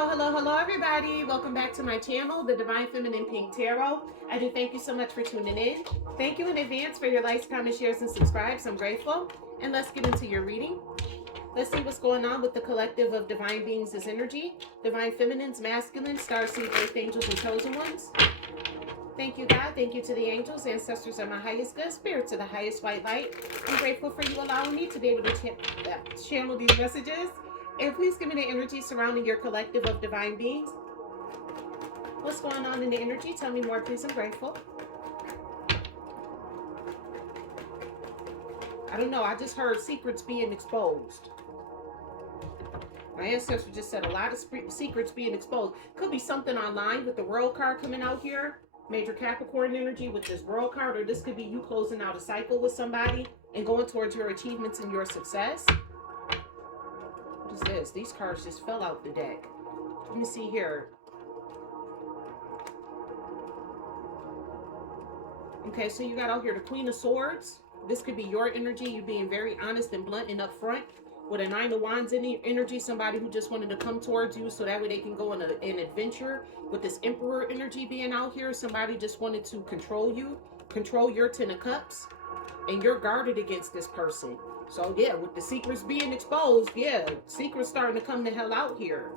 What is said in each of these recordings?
Hello, everybody. Welcome back to my channel, The Divine Feminine Pink Tarot. I do thank you so much for tuning in. Thank you in advance for your likes, comments, shares, and subscribes. I'm grateful. And let's get into your reading. Let's see what's going on with the collective of divine beings as energy. Divine feminines, masculine, starseed, earth angels, and chosen ones. Thank you, God. Thank you to the angels, ancestors are my highest good, spirits of the highest white light. I'm grateful for you allowing me to be able to channel these messages. And please give me the energy surrounding your collective of divine beings. What's going on in the energy? Tell me more, please. I'm grateful. I don't know. I just heard secrets being exposed. My ancestor just said a lot of secrets being exposed. Could be something online with the World card coming out here. Major Capricorn energy with this World card. Or this could be you closing out a cycle with somebody and going towards your achievements and your success. What is this? These cards just fell out the deck. Let me see here. Okay, so you got out here the Queen of Swords. This could be your energy. You being very honest and blunt and upfront. With a Nine of Wands energy, somebody who just wanted to come towards you so that way they can go on an adventure. With this Emperor energy being out here, somebody just wanted to control you, control your Ten of Cups, and you're guarded against this person. So yeah, with the secrets being exposed, yeah, secrets starting to come the hell out here.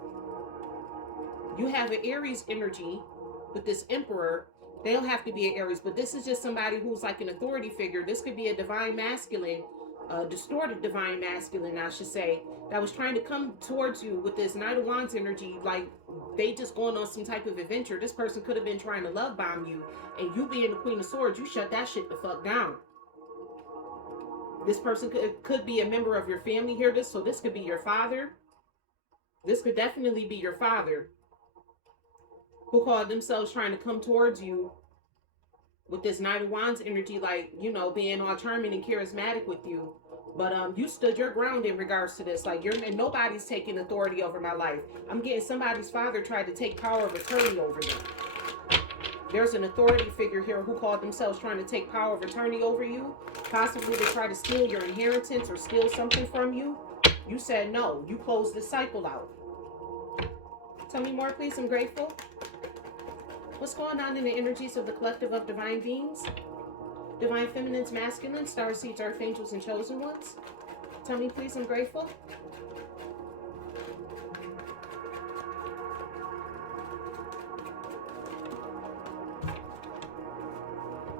You have an Aries energy with this Emperor. They don't have to be an Aries, but this is just somebody who's like an authority figure. This could be a divine masculine, distorted divine masculine, I should say, that was trying to come towards you with this Knight of Wands energy, like they just going on some type of adventure. This person could have been trying to love bomb you, and you being the Queen of Swords, you shut that shit the fuck down. This person could be a member of your family here. So this could be your father. This could definitely be your father, who called themselves trying to come towards you with this Knight of Wands energy, like, you know, being all charming and charismatic with you. But you stood your ground in regards to this. Like, and nobody's taking authority over my life. I'm getting somebody's father tried to take power of attorney over them. There's an authority figure here who called themselves trying to take power of attorney over you. Possibly to try to steal your inheritance or steal something from you. You said no. You closed this cycle out. Tell me more, please. I'm grateful. What's going on in the energies of the collective of divine beings? Divine feminines, masculine, starseeds, earth angels, and chosen ones. Tell me, please. I'm grateful.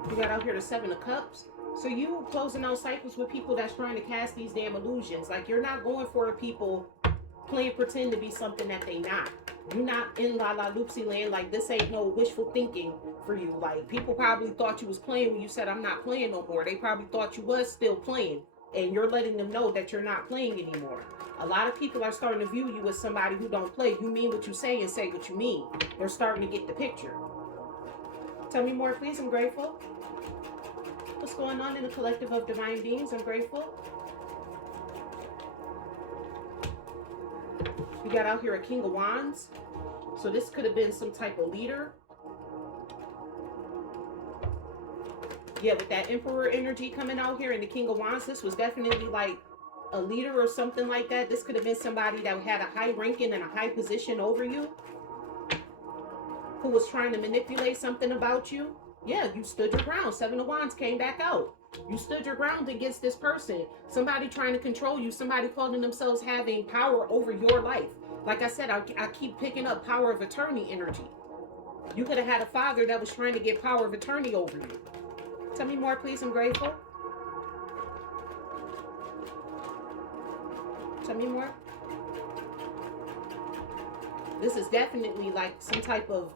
You got out here the Seven of Cups. So you closing out cycles with people that's trying to cast these damn illusions. Like, you're not going for the people playing pretend to be something that they not. You're not in la la loopsy land. Like, this ain't no wishful thinking for you. Like, people probably thought you was playing when you said I'm not playing no more. They probably thought you was still playing, and you're letting them know that you're not playing anymore. A lot of people are starting to view you as somebody who don't play. You mean what you say and say what you mean. They're starting to get the picture. Tell me more, please. I'm grateful. What's going on in the collective of divine beings? I'm grateful. We got out here a King of Wands. So this could have been some type of leader. Yeah, with that Emperor energy coming out here and the King of Wands, this was definitely like a leader or something like that. This could have been somebody that had a high ranking and a high position over you, who was trying to manipulate something about you. Yeah, you stood your ground. Seven of Wands came back out. You stood your ground against this person. Somebody trying to control you. Somebody calling themselves having power over your life. Like I said, I keep picking up power of attorney energy. You could have had a father that was trying to get power of attorney over you. Tell me more, please. I'm grateful. Tell me more. This is definitely like some type of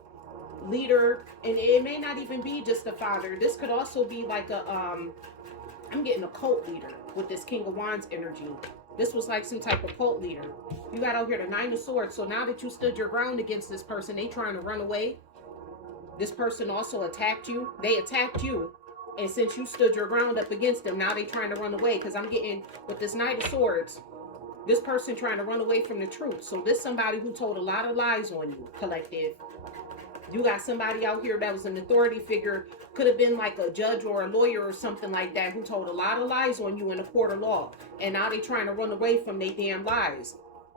leader, and it may not even be just a father. This could also be like a I'm getting a cult leader with this King of Wands energy. This was like some type of cult leader. You got out here the Nine of Swords. So now that you stood your ground against this person, they trying to run away. This person also attacked you. They attacked you, and since you stood your ground up against them, now they trying to run away. Because I'm getting with this Knight of Swords, this person trying to run away from the truth. So this somebody who told a lot of lies on you, collective. You got somebody out here that was an authority figure, could have been like a judge or a lawyer or something like that, who told a lot of lies on you in a court of law. And now they trying to run away from their damn lies.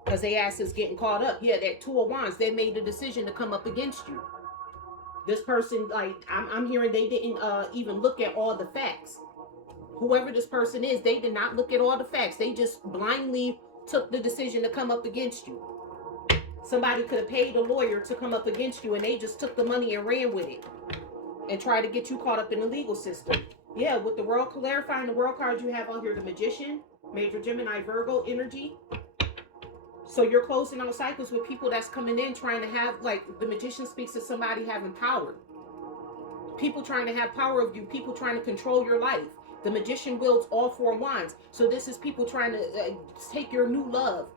because they ass is getting caught up. Yeah, that Two of Wands, they made the decision to come up against you. This person, like, I'm hearing they didn't even look at all the facts. Whoever this person is, they did not look at all the facts. They just blindly took the decision to come up against you. Somebody could have paid a lawyer to come up against you, and they just took the money and ran with it and tried to get you caught up in the legal system. Yeah, with the world, clarifying the world cards you have on here, the Magician, Major Gemini, Virgo energy. So you're closing out cycles with people that's coming in trying to have, like, the Magician speaks to somebody having power. People trying to have power of you, people trying to control your life. The Magician wields all four wands. So this is people trying to take your new love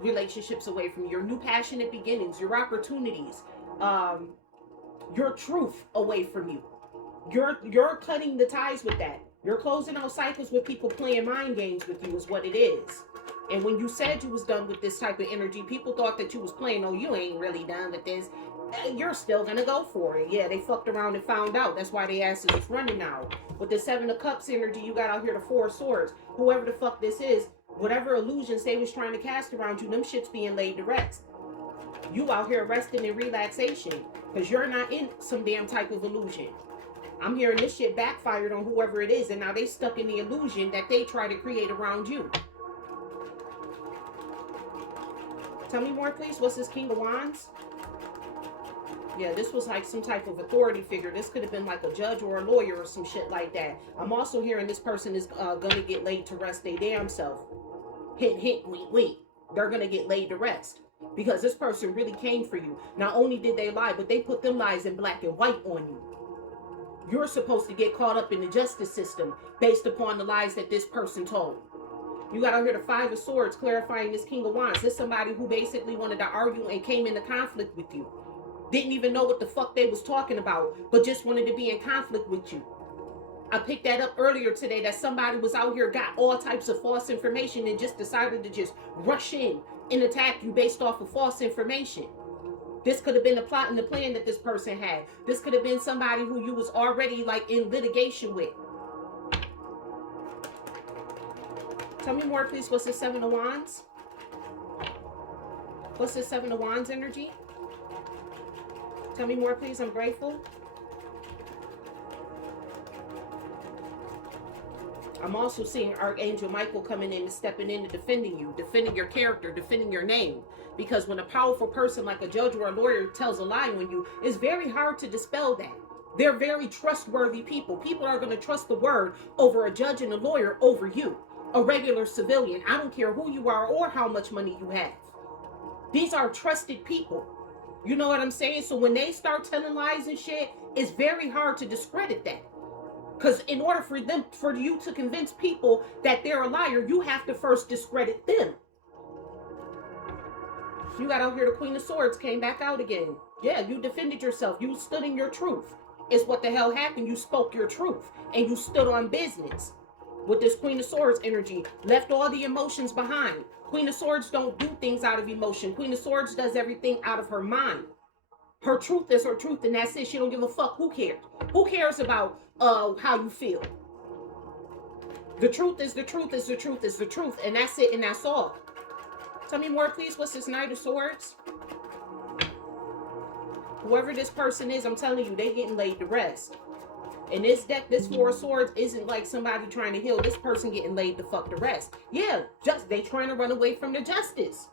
relationships away from you, your new passionate beginnings, your opportunities, your truth away from you. You're cutting the ties with that. You're closing out cycles with people playing mind games with you is what it is. And when you said you was done with this type of energy, people thought that you was playing, oh, you ain't really done with this. You're still gonna go for it. Yeah, they fucked around and found out. That's why they asses is running now. With the Seven of Cups energy, you got out here the Four of Swords. Whoever the fuck this is, whatever illusions they was trying to cast around you, them shit's being laid to rest. You out here resting in relaxation because you're not in some damn type of illusion. I'm hearing this shit backfired on whoever it is, and now they stuck in the illusion that they try to create around you. Tell me more, please. What's this King of Wands? Yeah, this was like some type of authority figure. This could have been like a judge or a lawyer or some shit like that. I'm also hearing this person is gonna get laid to rest their damn self. Hint, hint, wait. They're gonna get laid to rest because this person really came for you. Not only did they lie, but they put them lies in black and white on you. You're supposed to get caught up in the justice system based upon the lies that this person told. You got out here the Five of Swords, clarifying this King of Wands. This is somebody who basically wanted to argue and came into conflict with you. Didn't even know what the fuck they was talking about, but just wanted to be in conflict with you. I picked that up earlier today, that somebody was out here, got all types of false information and just decided to just rush in and attack you based off of false information. This could have been the plot and the plan that this person had. This could have been somebody who you was already like in litigation with. Tell me more, please. What's the Seven of Wands? What's the Seven of Wands energy? Tell me more, please. I'm grateful. I'm also seeing Archangel Michael coming in and stepping in and defending you, defending your character, defending your name. Because when a powerful person like a judge or a lawyer tells a lie on you, it's very hard to dispel that. They're very trustworthy people. People are going to trust the word over a judge and a lawyer over you, a regular civilian. I don't care who you are or how much money you have. These are trusted people. You know what I'm saying? So when they start telling lies and shit, it's very hard to discredit that. Because in order for you to convince people that they're a liar, you have to first discredit them. You got out here, the Queen of Swords came back out again. Yeah, you defended yourself. You stood in your truth. It's what the hell happened. You spoke your truth and you stood on business. With this Queen of Swords energy, left all the emotions behind. Queen of Swords don't do things out of emotion. Queen of Swords does everything out of her mind. Her truth is her truth, and that's it. She don't give a fuck. Who cares? Who cares about how you feel? The truth is the truth is the truth is the truth, and that's it, and that's all. Tell me more, please. What's this Knight of Swords? Whoever this person is, I'm telling you, they getting laid to rest. And this deck, this Four of Swords, isn't like somebody trying to heal. This person getting laid the fuck to rest. Yeah, they trying to run away from their justice.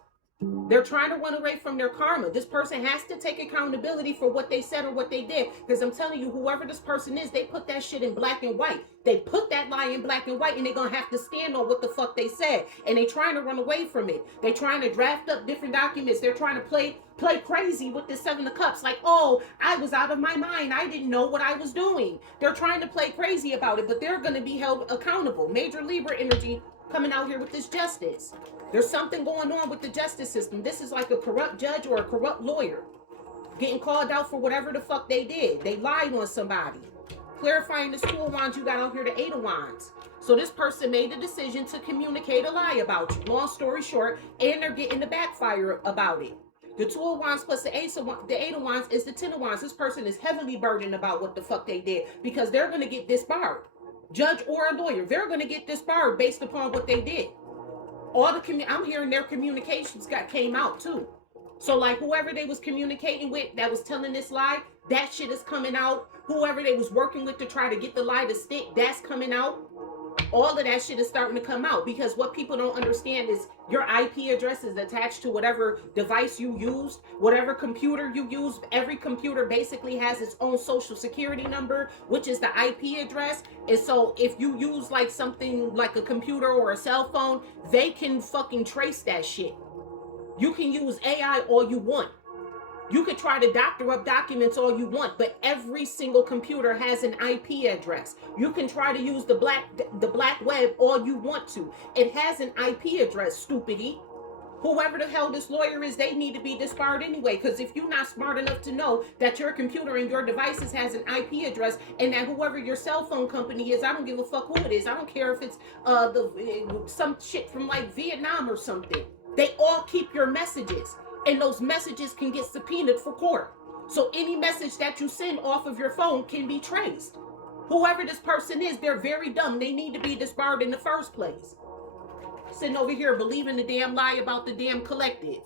They're trying to run away from their karma. This person has to take accountability for what they said or what they did. Because I'm telling you, whoever this person is, they put that shit in black and white. They put that lie in black and white, and they're going to have to stand on what the fuck they said. And they trying to run away from it. They trying to draft up different documents. They're trying to play crazy with the Seven of Cups. Like, oh, I was out of my mind. I didn't know what I was doing. They're trying to play crazy about it, but they're going to be held accountable. Major Libra energy coming out here with this justice. There's something going on with the justice system. This is like a corrupt judge or a corrupt lawyer getting called out for whatever the fuck they did. They lied on somebody. Clarifying this Two of Wands, you got out here the Eight of Wands. So this person made a decision to communicate a lie about you. Long story short, and they're getting the backfire about it. The Two of Wands plus the Eight of Wands is the Ten of Wands. This person is heavily burdened about what the fuck they did because they're going to get disbarred. Judge or a lawyer, they're going to get disbarred based upon what they did. All the I'm hearing their communications came out too. So like whoever they was communicating with that was telling this lie, that shit is coming out. Whoever they was working with to try to get the lie to stick, that's coming out. All of that shit is starting to come out, because what people don't understand is your IP address is attached to whatever device you used, whatever computer you use. Every computer basically has its own social security number, which is the IP address. And so if you use like something like a computer or a cell phone, they can fucking trace that shit. You can use AI all you want. You could try to doctor up documents all you want, but every single computer has an IP address. You can try to use the black web all you want to. It has an IP address, stupidity. Whoever the hell this lawyer is, they need to be disbarred anyway, because if you're not smart enough to know that your computer and your devices has an IP address, and that whoever your cell phone company is, I don't give a fuck who it is. I don't care if it's some shit from like Vietnam or something. They all keep your messages. And those messages can get subpoenaed for court. So any message that you send off of your phone can be traced. Whoever this person is, they're very dumb. They need to be disbarred in the first place. Sitting over here believing the damn lie about the damn collective.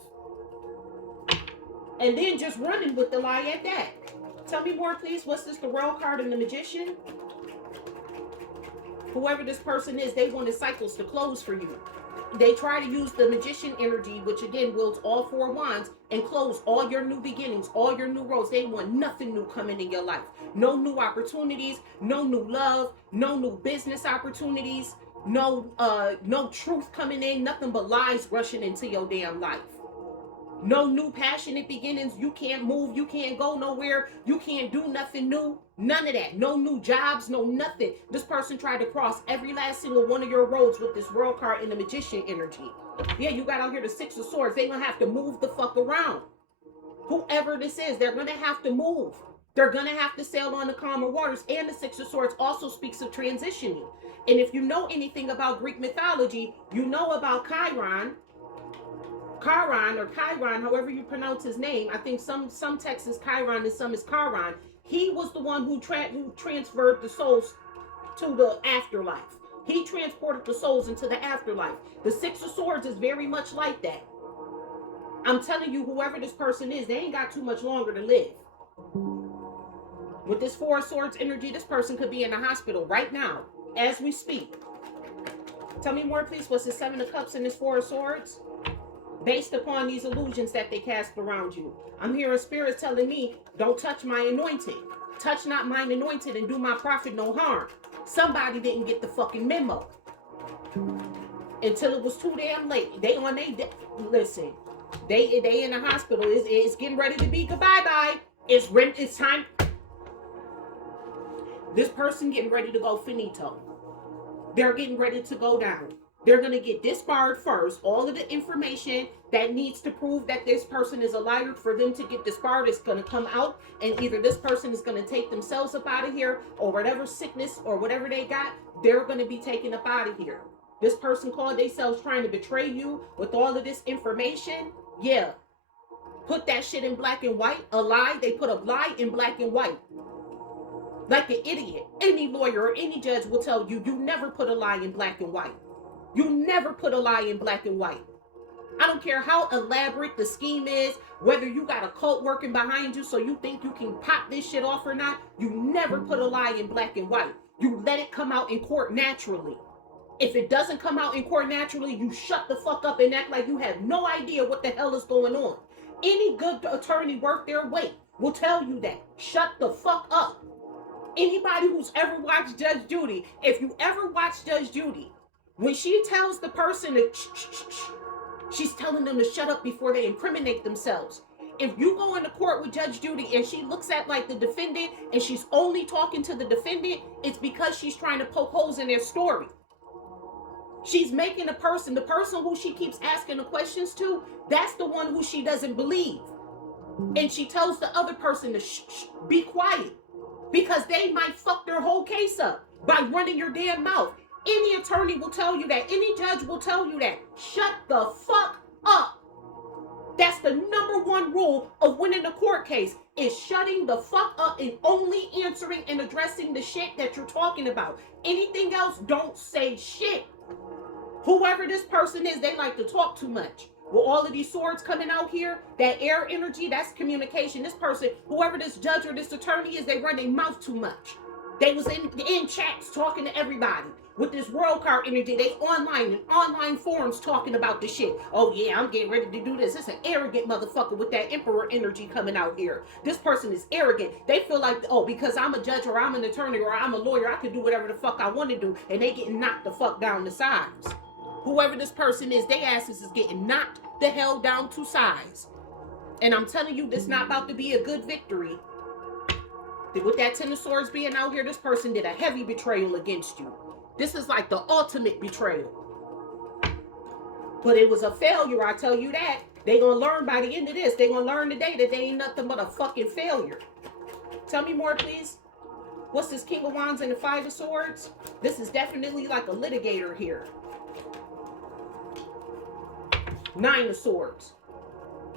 And then just running with the lie at that. Tell me more, please. What's this, the World card and the Magician? Whoever this person is, they wanted cycles to close for you. They try to use the Magician energy, which again wields all 4 wands, and close all your new beginnings, all your new roads. They want nothing new coming in your life. No new opportunities, no new love, no new business opportunities, no truth coming in, nothing but lies rushing into your damn life. No new passionate beginnings. You can't move. You can't go nowhere. You can't do nothing new. None of that. No new jobs. No nothing. This person tried to cross every last single one of your roads with this World card and the Magician energy. Yeah, you got out here the 6 of Swords. They're going to have to move the fuck around. Whoever this is, they're going to have to move. They're going to have to sail on the calmer waters. And the 6 of Swords also speaks of transitioning. And if you know anything about Greek mythology, you know about Chiron, or Chiron, however you pronounce his name. I think some text is Chiron and some is Chiron. He was the one who transferred the souls to the afterlife. He transported the souls into the afterlife. The 6 of Swords is very much like that. I'm telling you, whoever this person is, they ain't got too much longer to live. With this 4 of Swords energy, this person could be in the hospital right now, as we speak. Tell me more, please. What's the 7 of Cups and this 4 of Swords? Based upon these illusions that they cast around you. I'm hearing spirits telling me, don't touch my anointing. Touch not mine anointed and do my prophet no harm. Somebody didn't get the fucking memo. Until it was too damn late. They on listen. They in the hospital. It's getting ready to be goodbye-bye. It's time. This person getting ready to go finito. They're getting ready to go down. They're going to get disbarred first. All of the information that needs to prove that this person is a liar for them to get disbarred is going to come out. And either this person is going to take themselves up out of here, or whatever sickness or whatever they got, they're going to be taken up out of here. This person called themselves trying to betray you with all of this information. Yeah. Put that shit in black and white. A lie. They put a lie in black and white. Like an idiot. Any lawyer or any judge will tell you, you never put a lie in black and white. You never put a lie in black and white. I don't care how elaborate the scheme is, whether you got a cult working behind you so you think you can pop this shit off or not, you never put a lie in black and white. You let it come out in court naturally. If it doesn't come out in court naturally, you shut the fuck up and act like you have no idea what the hell is going on. Any good attorney worth their weight will tell you that. Shut the fuck up. Anybody who's ever watched Judge Judy, if you ever watched Judge Judy, when she tells the person to she's telling them to shut up before they incriminate themselves. If you go into court with Judge Judy and she looks at like the defendant and she's only talking to the defendant, it's because she's trying to poke holes in their story. She's making the person who she keeps asking the questions to, that's the one who she doesn't believe. And she tells the other person to be quiet, because they might fuck their whole case up by running your damn mouth. Any attorney will tell you that. Any judge will tell you that. Shut the fuck up. That's the #1 rule of winning a court case, is shutting the fuck up and only answering and addressing the shit that you're talking about. Anything else, don't say shit. Whoever this person is, they like to talk too much. With all of these swords coming out here, that air energy, that's communication. This person, whoever this judge or this attorney is, they run their mouth too much. They was in chats talking to everybody. With this world card energy, they in online forums talking about this shit. Oh yeah, I'm getting ready to do this. It's an arrogant motherfucker with that emperor energy coming out here. This person is arrogant. They feel like, oh, because I'm a judge or I'm an attorney or I'm a lawyer, I can do whatever the fuck I want to do. And they getting knocked the fuck down to size. Whoever this person is, their asses is getting knocked the hell down to size. And I'm telling you, this not about to be a good victory. With that Ten of Swords being out here, this person did a heavy betrayal against you. This is like the ultimate betrayal. But it was a failure, I tell you that. They gonna learn by the end of this. They gonna learn today that they ain't nothing but a fucking failure. Tell me more, please. What's this King of Wands and the Five of Swords? This is definitely like a litigator here. Nine of Swords.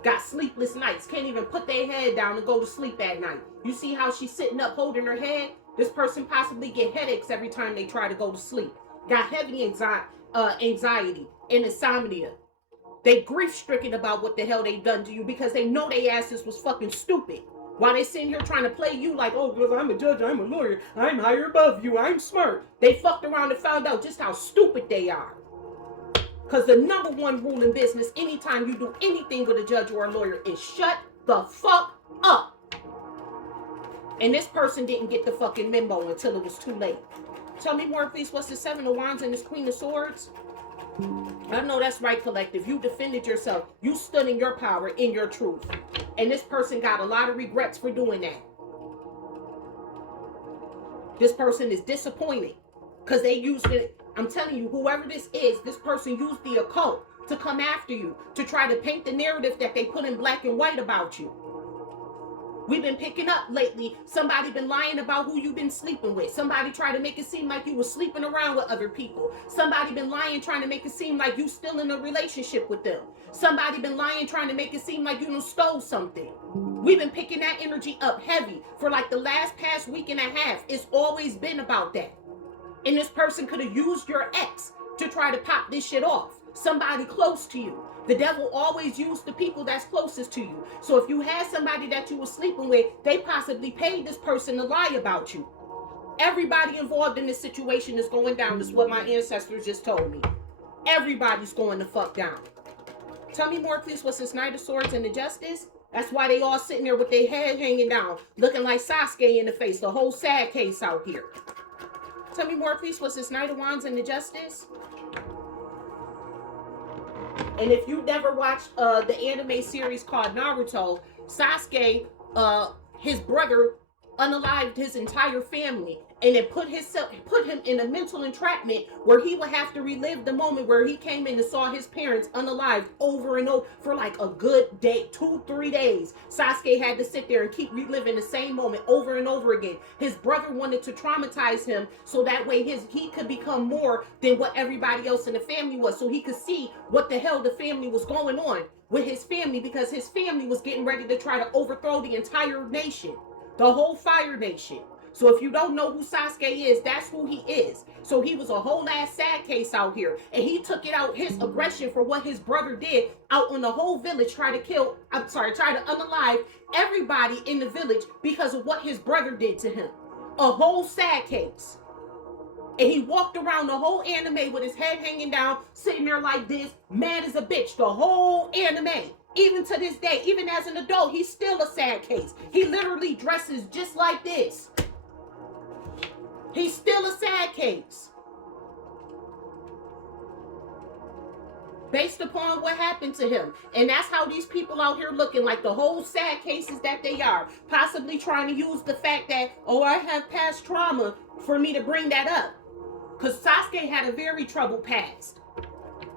Got sleepless nights. Can't even put their head down and go to sleep at night. You see how she's sitting up holding her head? This person possibly get headaches every time they try to go to sleep. Got heavy anxiety and insomnia. They grief-stricken about what the hell they done to you because they know they asses was fucking stupid. While they sitting here trying to play you like, oh, because I'm a judge, I'm a lawyer, I'm higher above you, I'm smart. They fucked around and found out just how stupid they are. Because the number one rule in business, anytime you do anything with a judge or a lawyer, is shut the fuck up. And this person didn't get the fucking memo until it was too late. Tell me more, please. What's the Seven of Wands and this Queen of Swords? I know that's right, collective. You defended yourself. You stood in your power, in your truth. And this person got a lot of regrets for doing that. This person is disappointed because they used it. I'm telling you, whoever this is, this person used the occult to come after you, to try to paint the narrative that they put in black and white about you. We've been picking up lately. Somebody been lying about who you've been sleeping with. Somebody tried to make it seem like you were sleeping around with other people. Somebody been lying, trying to make it seem like you still in a relationship with them. Somebody been lying, trying to make it seem like you done stole something. We've been picking that energy up heavy for like the past week and a half. It's always been about that. And this person could have used your ex to try to pop this shit off. Somebody close to you. The devil always used the people that's closest to you. So if you had somebody that you were sleeping with, they possibly paid this person to lie about you. Everybody involved in this situation is going down. This is what my ancestors just told me. Everybody's going the fuck down. Tell me more, please. What's this Knight of Swords and the Justice? That's why they all sitting there with their head hanging down, looking like Sasuke in the face. The whole sad case out here. Tell me more, please. What's this Knight of Wands and the Justice? And if you never watched the anime series called Naruto, Sasuke, his brother, unalived his entire family, and it put him in a mental entrapment where he would have to relive the moment where he came in and saw his parents unalived over and over for like a good day, 2-3 days. Sasuke had to sit there and keep reliving the same moment over and over again. His brother wanted to traumatize him so that way he could become more than what everybody else in the family was, so he could see what the hell the family was going on with his family, because his family was getting ready to try to overthrow the entire nation, the whole Fire Nation. So if you don't know who Sasuke is, that's who he is. So he was a whole ass sad case out here. And he took it out, his aggression for what his brother did out on the whole village, try to unalive everybody in the village because of what his brother did to him. A whole sad case. And he walked around the whole anime with his head hanging down, sitting there like this, mad as a bitch, the whole anime. Even to this day, even as an adult, he's still a sad case. He literally dresses just like this. He's still a sad case. Based upon what happened to him. And that's how these people out here looking like the whole sad cases that they are. Possibly trying to use the fact that, oh, I have past trauma for me to bring that up. Because Sasuke had a very troubled past.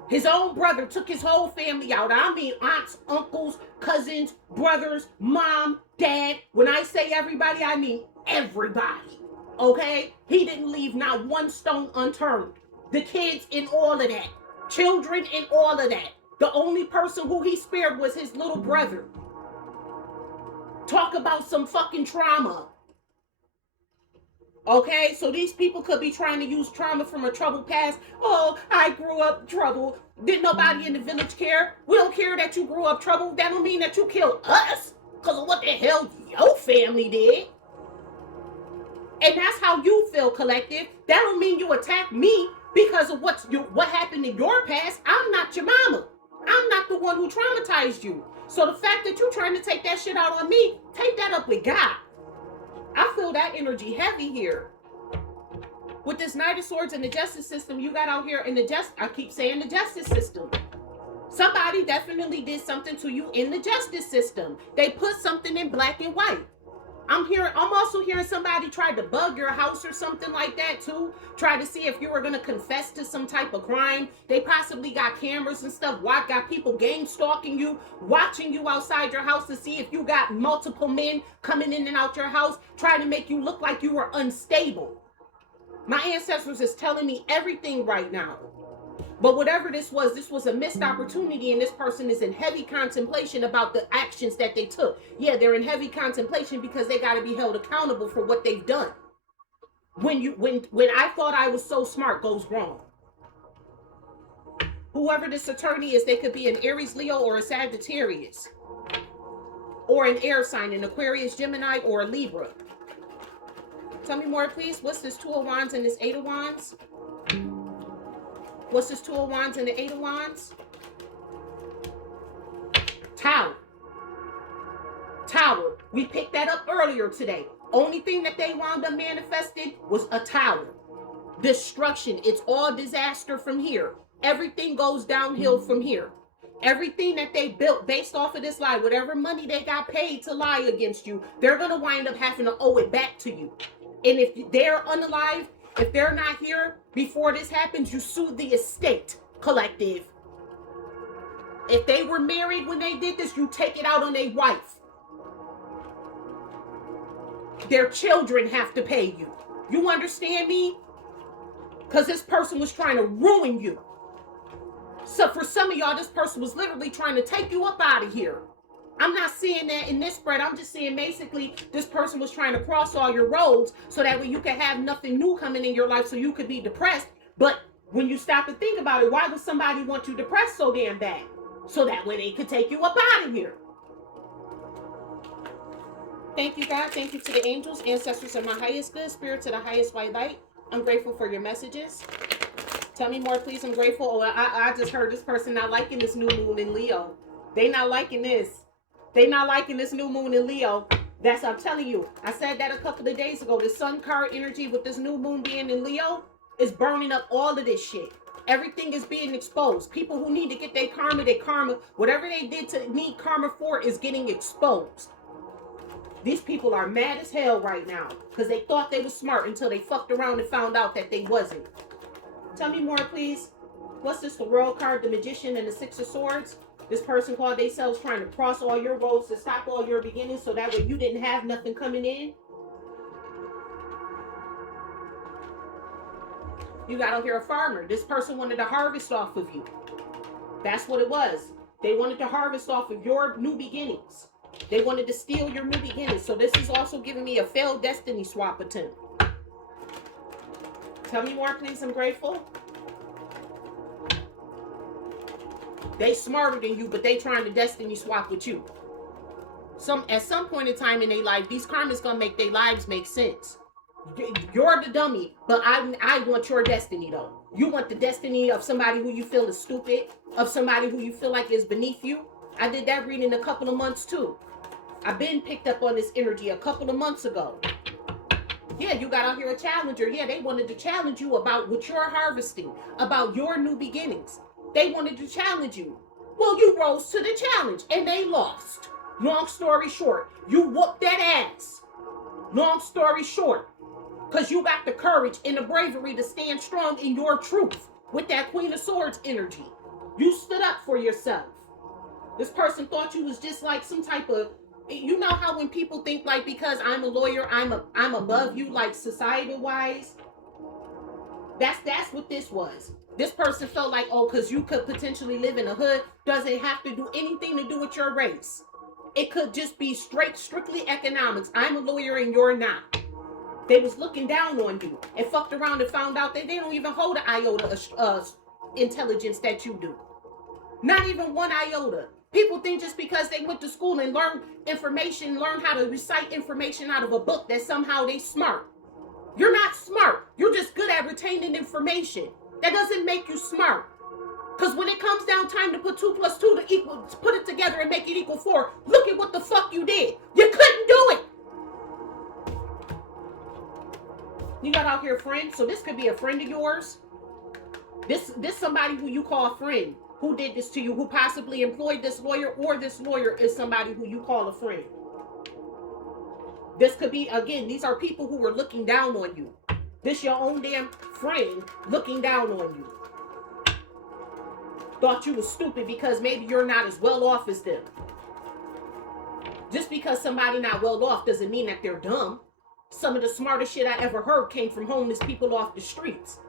His own brother took his whole family out. I mean aunts, uncles, cousins, brothers, mom, dad. When I say everybody, I mean everybody. Okay? He didn't leave not one stone unturned. The kids in all of that. Children in all of that. The only person who he spared was his little brother. Talk about some fucking trauma. Okay, so these people could be trying to use trauma from a troubled past. Oh, I grew up troubled. Didn't nobody in the village care? We don't care that you grew up troubled. That don't mean that you killed us because of what the hell your family did. And that's how you feel, collective. That don't mean you attack me because of what happened in your past. I'm not your mama. I'm not the one who traumatized you. So the fact that you're trying to take that shit out on me, take that up with God. I feel that energy heavy here. With this Knight of Swords and the justice system, you got out here in I keep saying the justice system. Somebody definitely did something to you in the justice system. They put something in black and white. I'm also hearing somebody tried to bug your house or something like that too. Try to see if you were gonna confess to some type of crime. They possibly got cameras and stuff. Got people game stalking you, watching you outside your house to see if you got multiple men coming in and out your house, trying to make you look like you were unstable. My ancestors is telling me everything right now. But whatever this was a missed opportunity, and this person is in heavy contemplation about the actions that they took. Yeah, they're in heavy contemplation because they got to be held accountable for what they've done. When I thought I was so smart goes wrong. Whoever this attorney is, they could be an Aries, Leo, or a Sagittarius, or an air sign, an Aquarius, Gemini, or a Libra. Tell me more, please. What's this Two of Wands and this Eight of Wands? What's this Two of Wands and the Eight of Wands? Tower. Tower. We picked that up earlier today. Only thing that they wound up manifested was a tower. Destruction. It's all disaster from here. Everything goes downhill from here. Everything that they built based off of this lie, whatever money they got paid to lie against you, they're going to wind up having to owe it back to you. And if they're unalive, if they're not here before this happens, you sue the estate, collective. If they were married when they did this, you take it out on their wife. Their children have to pay you. You understand me? Because this person was trying to ruin you. So for some of y'all, this person was literally trying to take you up out of here. I'm not seeing that in this spread. I'm just saying basically this person was trying to cross all your roads so that way you could have nothing new coming in your life so you could be depressed. But when you stop to think about it, why would somebody want you depressed so damn bad? So that way they could take you up out of here. Thank you, God. Thank you to the angels, ancestors of my highest good, spirit to the highest white light. I'm grateful for your messages. Tell me more, please. I'm grateful. Oh, I just heard this person not liking this new moon in Leo. They not liking this. They not liking this new moon in Leo. That's, I'm telling you. I said that a couple of days ago. The sun card energy with this new moon being in Leo is burning up all of this shit. Everything is being exposed. People who need to get their karma, whatever they did to need karma for is getting exposed. These people are mad as hell right now because they thought they were smart until they fucked around and found out that they wasn't. Tell me more, please. What's this? The World card, the Magician, and the Six of Swords. This person called themselves trying to cross all your roads to stop all your beginnings so that way you didn't have nothing coming in. You got out here a farmer. This person wanted to harvest off of you. That's what it was. They wanted to harvest off of your new beginnings. They wanted to steal your new beginnings. So this is also giving me a failed destiny swap attempt. Tell me more, please. I'm grateful. They smarter than you, but they trying to destiny swap with you. At some point in time in their life, these karmas gonna make their lives make sense. You're the dummy, but I want your destiny though. You want the destiny of somebody who you feel is stupid, of somebody who you feel like is beneath you. I did that reading a couple of months too. I've been picked up on this energy a couple of months ago. Yeah, you got out here a challenger. Yeah, they wanted to challenge you about what you're harvesting, about your new beginnings. They wanted to challenge you. Well, you rose to the challenge and they lost. Long story short, you whooped that ass. Long story short, because you got the courage and the bravery to stand strong in your truth with that Queen of Swords energy. You stood up for yourself. This person thought you was just like some type of, you know how when people think like because I'm a lawyer, I'm above you, like societal wise. That's what this was. This person felt like, oh, because you could potentially live in a hood, doesn't have to do anything to do with your race. It could just be strictly economics. I'm a lawyer and you're not. They was looking down on you and fucked around and found out that they don't even hold an iota of intelligence that you do. Not even one iota. People think just because they went to school and learned information, learned how to recite information out of a book, that somehow they smart. You're not smart. You're just good at retaining information. That doesn't make you smart. Because when it comes down time to put 2 plus 2 to equal, put it together and make it equal 4, look at what the fuck you did. You couldn't do it. You got out here a friend. So this could be a friend of yours. This somebody who you call a friend, who did this to you, who possibly employed this lawyer, or this lawyer is somebody who you call a friend. This could be, again, these are people who were looking down on you. This your own damn friend looking down on you. Thought you was stupid because maybe you're not as well off as them. Just because somebody not well off doesn't mean that they're dumb. Some of the smartest shit I ever heard came from homeless people off the streets.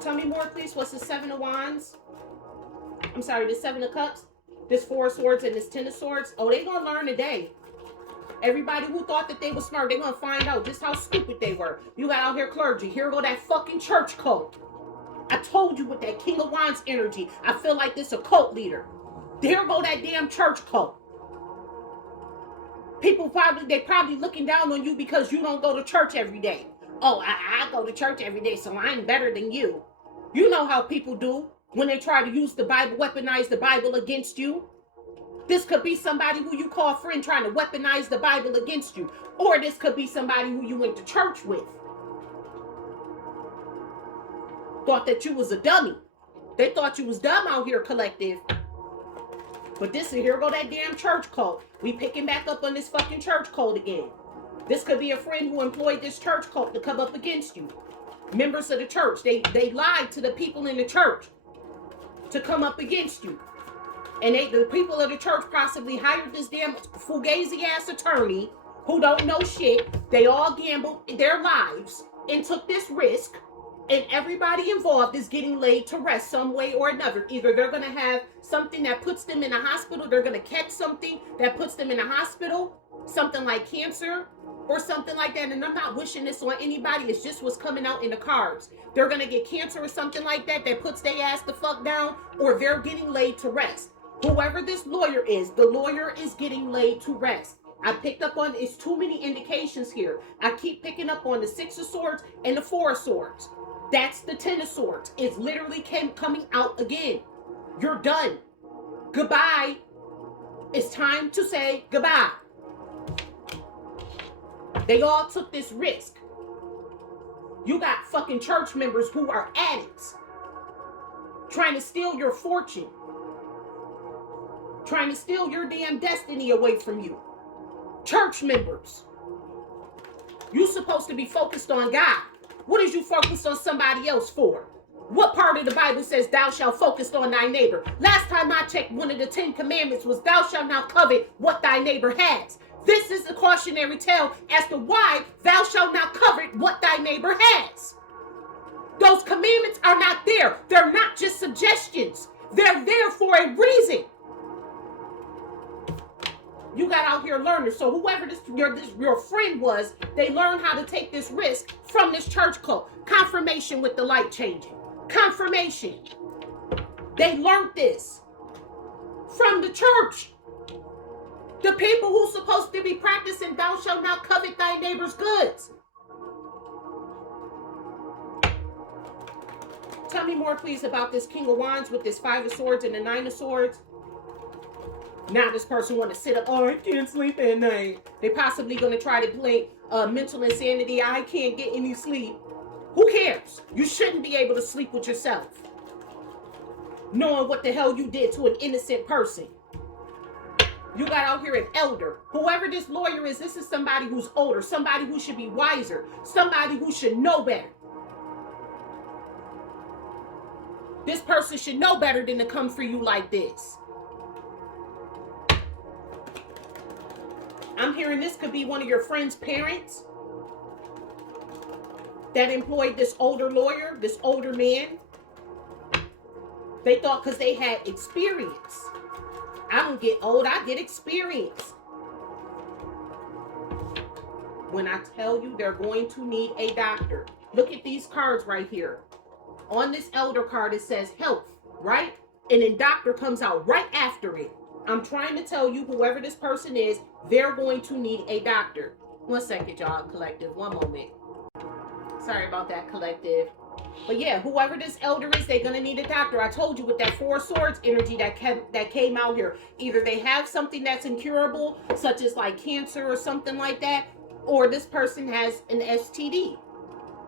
Tell me more, please. What's the 7 of Wands? I'm sorry, the 7 of Cups, this 4 of Swords, and this 10 of Swords. Oh, they gonna learn today. Everybody who thought that they were smart, they gonna find out just how stupid they were. You got out here clergy. Here go that fucking church cult. I told you with that King of Wands energy, I feel like this a cult leader. There go that damn church cult. People they probably looking down on you because you don't go to church every day. Oh, I go to church every day, so I'm better than you. You know how people do when they try to use the Bible, weaponize the Bible against you. This could be somebody who you call a friend trying to weaponize the Bible against you. Or this could be somebody who you went to church with. Thought that you was a dummy. They thought you was dumb out here, collective. But here go that damn church cult. We picking back up on this fucking church cult again. This could be a friend who employed this church cult to come up against you. Members of the church, they lied to the people in the church to come up against you. And the people of the church possibly hired this damn fugazi ass attorney who don't know shit. They all gambled their lives and took this risk. And everybody involved is getting laid to rest some way or another. Either they're going to have something that puts them in a hospital. They're going to catch something that puts them in a hospital. Something like cancer or something like that. And I'm not wishing this on anybody. It's just what's coming out in the cards. They're going to get cancer or something like that puts their ass the fuck down. Or they're getting laid to rest. Whoever this lawyer is, the lawyer is getting laid to rest. I picked up on, it's too many indications here. I keep picking up on the 6 of Swords and the 4 of Swords. That's the 10 of Swords. It's literally coming out again. You're done. Goodbye. It's time to say goodbye. They all took this risk. You got fucking church members who are addicts. Trying to steal your fortune. Trying to steal your damn destiny away from you. Church members. You're supposed to be focused on God. What is you focused on somebody else for? What part of the Bible says thou shalt focus on thy neighbor? Last time I checked, one of the 10 commandments was thou shalt not covet what thy neighbor has. This is the cautionary tale as to why thou shalt not covet what thy neighbor has. Those commandments are not there. They're not just suggestions. They're there for a reason. You got out here learning. So whoever your friend was, they learned how to take this risk from this church cult. Confirmation with the light changing. Confirmation. They learned this from the church. The people who's supposed to be practicing thou shalt not covet thy neighbor's goods. Tell me more, please, about this King of Wands with this 5 of Swords and the 9 of Swords. Now this person want to sit up, oh, I can't sleep at night. They possibly going to try to play mental insanity. I can't get any sleep. Who cares? You shouldn't be able to sleep with yourself. Knowing what the hell you did to an innocent person. You got out here an elder. Whoever this lawyer is, this is somebody who's older. Somebody who should be wiser. Somebody who should know better. This person should know better than to come for you like this. I'm hearing this could be one of your friend's parents that employed this older lawyer, this older man. They thought because they had experience. I don't get old, I get experience. When I tell you they're going to need a doctor. Look at these cards right here. On this elder card, it says health, right? And then doctor comes out right after it. I'm trying to tell you, whoever this person is, they're going to need a doctor. 1 second, y'all, collective. One moment. Sorry about that, collective. But yeah, whoever this elder is, they're going to need a doctor. I told you with that Four Swords energy that came out here. Either they have something that's incurable, such as like cancer or something like that, or this person has an STD.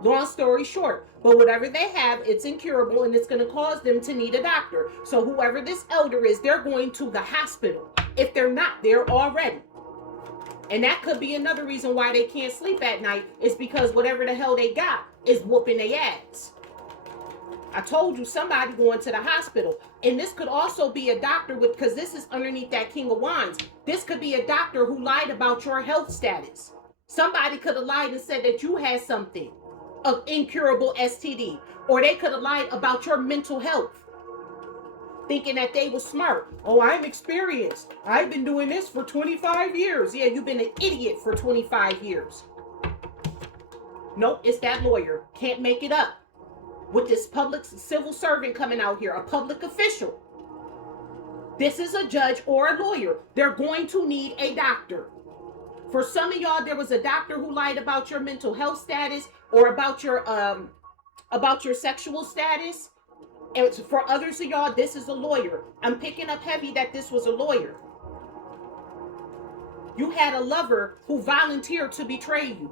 Long story short, but whatever they have, it's incurable and it's going to cause them to need a doctor. So whoever this elder is, they're going to the hospital. If they're not there already. And that could be another reason why they can't sleep at night, is because whatever the hell they got is whooping their ass. I told you, somebody going to the hospital. And this could also be a doctor with, because this is underneath that King of Wands. This could be a doctor who lied about your health status. Somebody could have lied and said that you had something, an incurable STD. Or they could have lied about your mental health, thinking that they were smart. Oh, I'm experienced. I've been doing this for 25 years. Yeah, you've been an idiot for 25 years. Nope, it's that lawyer. Can't make it up. With this public civil servant coming out here, a public official. This is a judge or a lawyer. They're going to need a doctor. For some of y'all, there was a doctor who lied about your mental health status or about your sexual status. And for others of y'all, this is a lawyer. I'm picking up heavy that this was a lawyer. You had a lover who volunteered to betray you.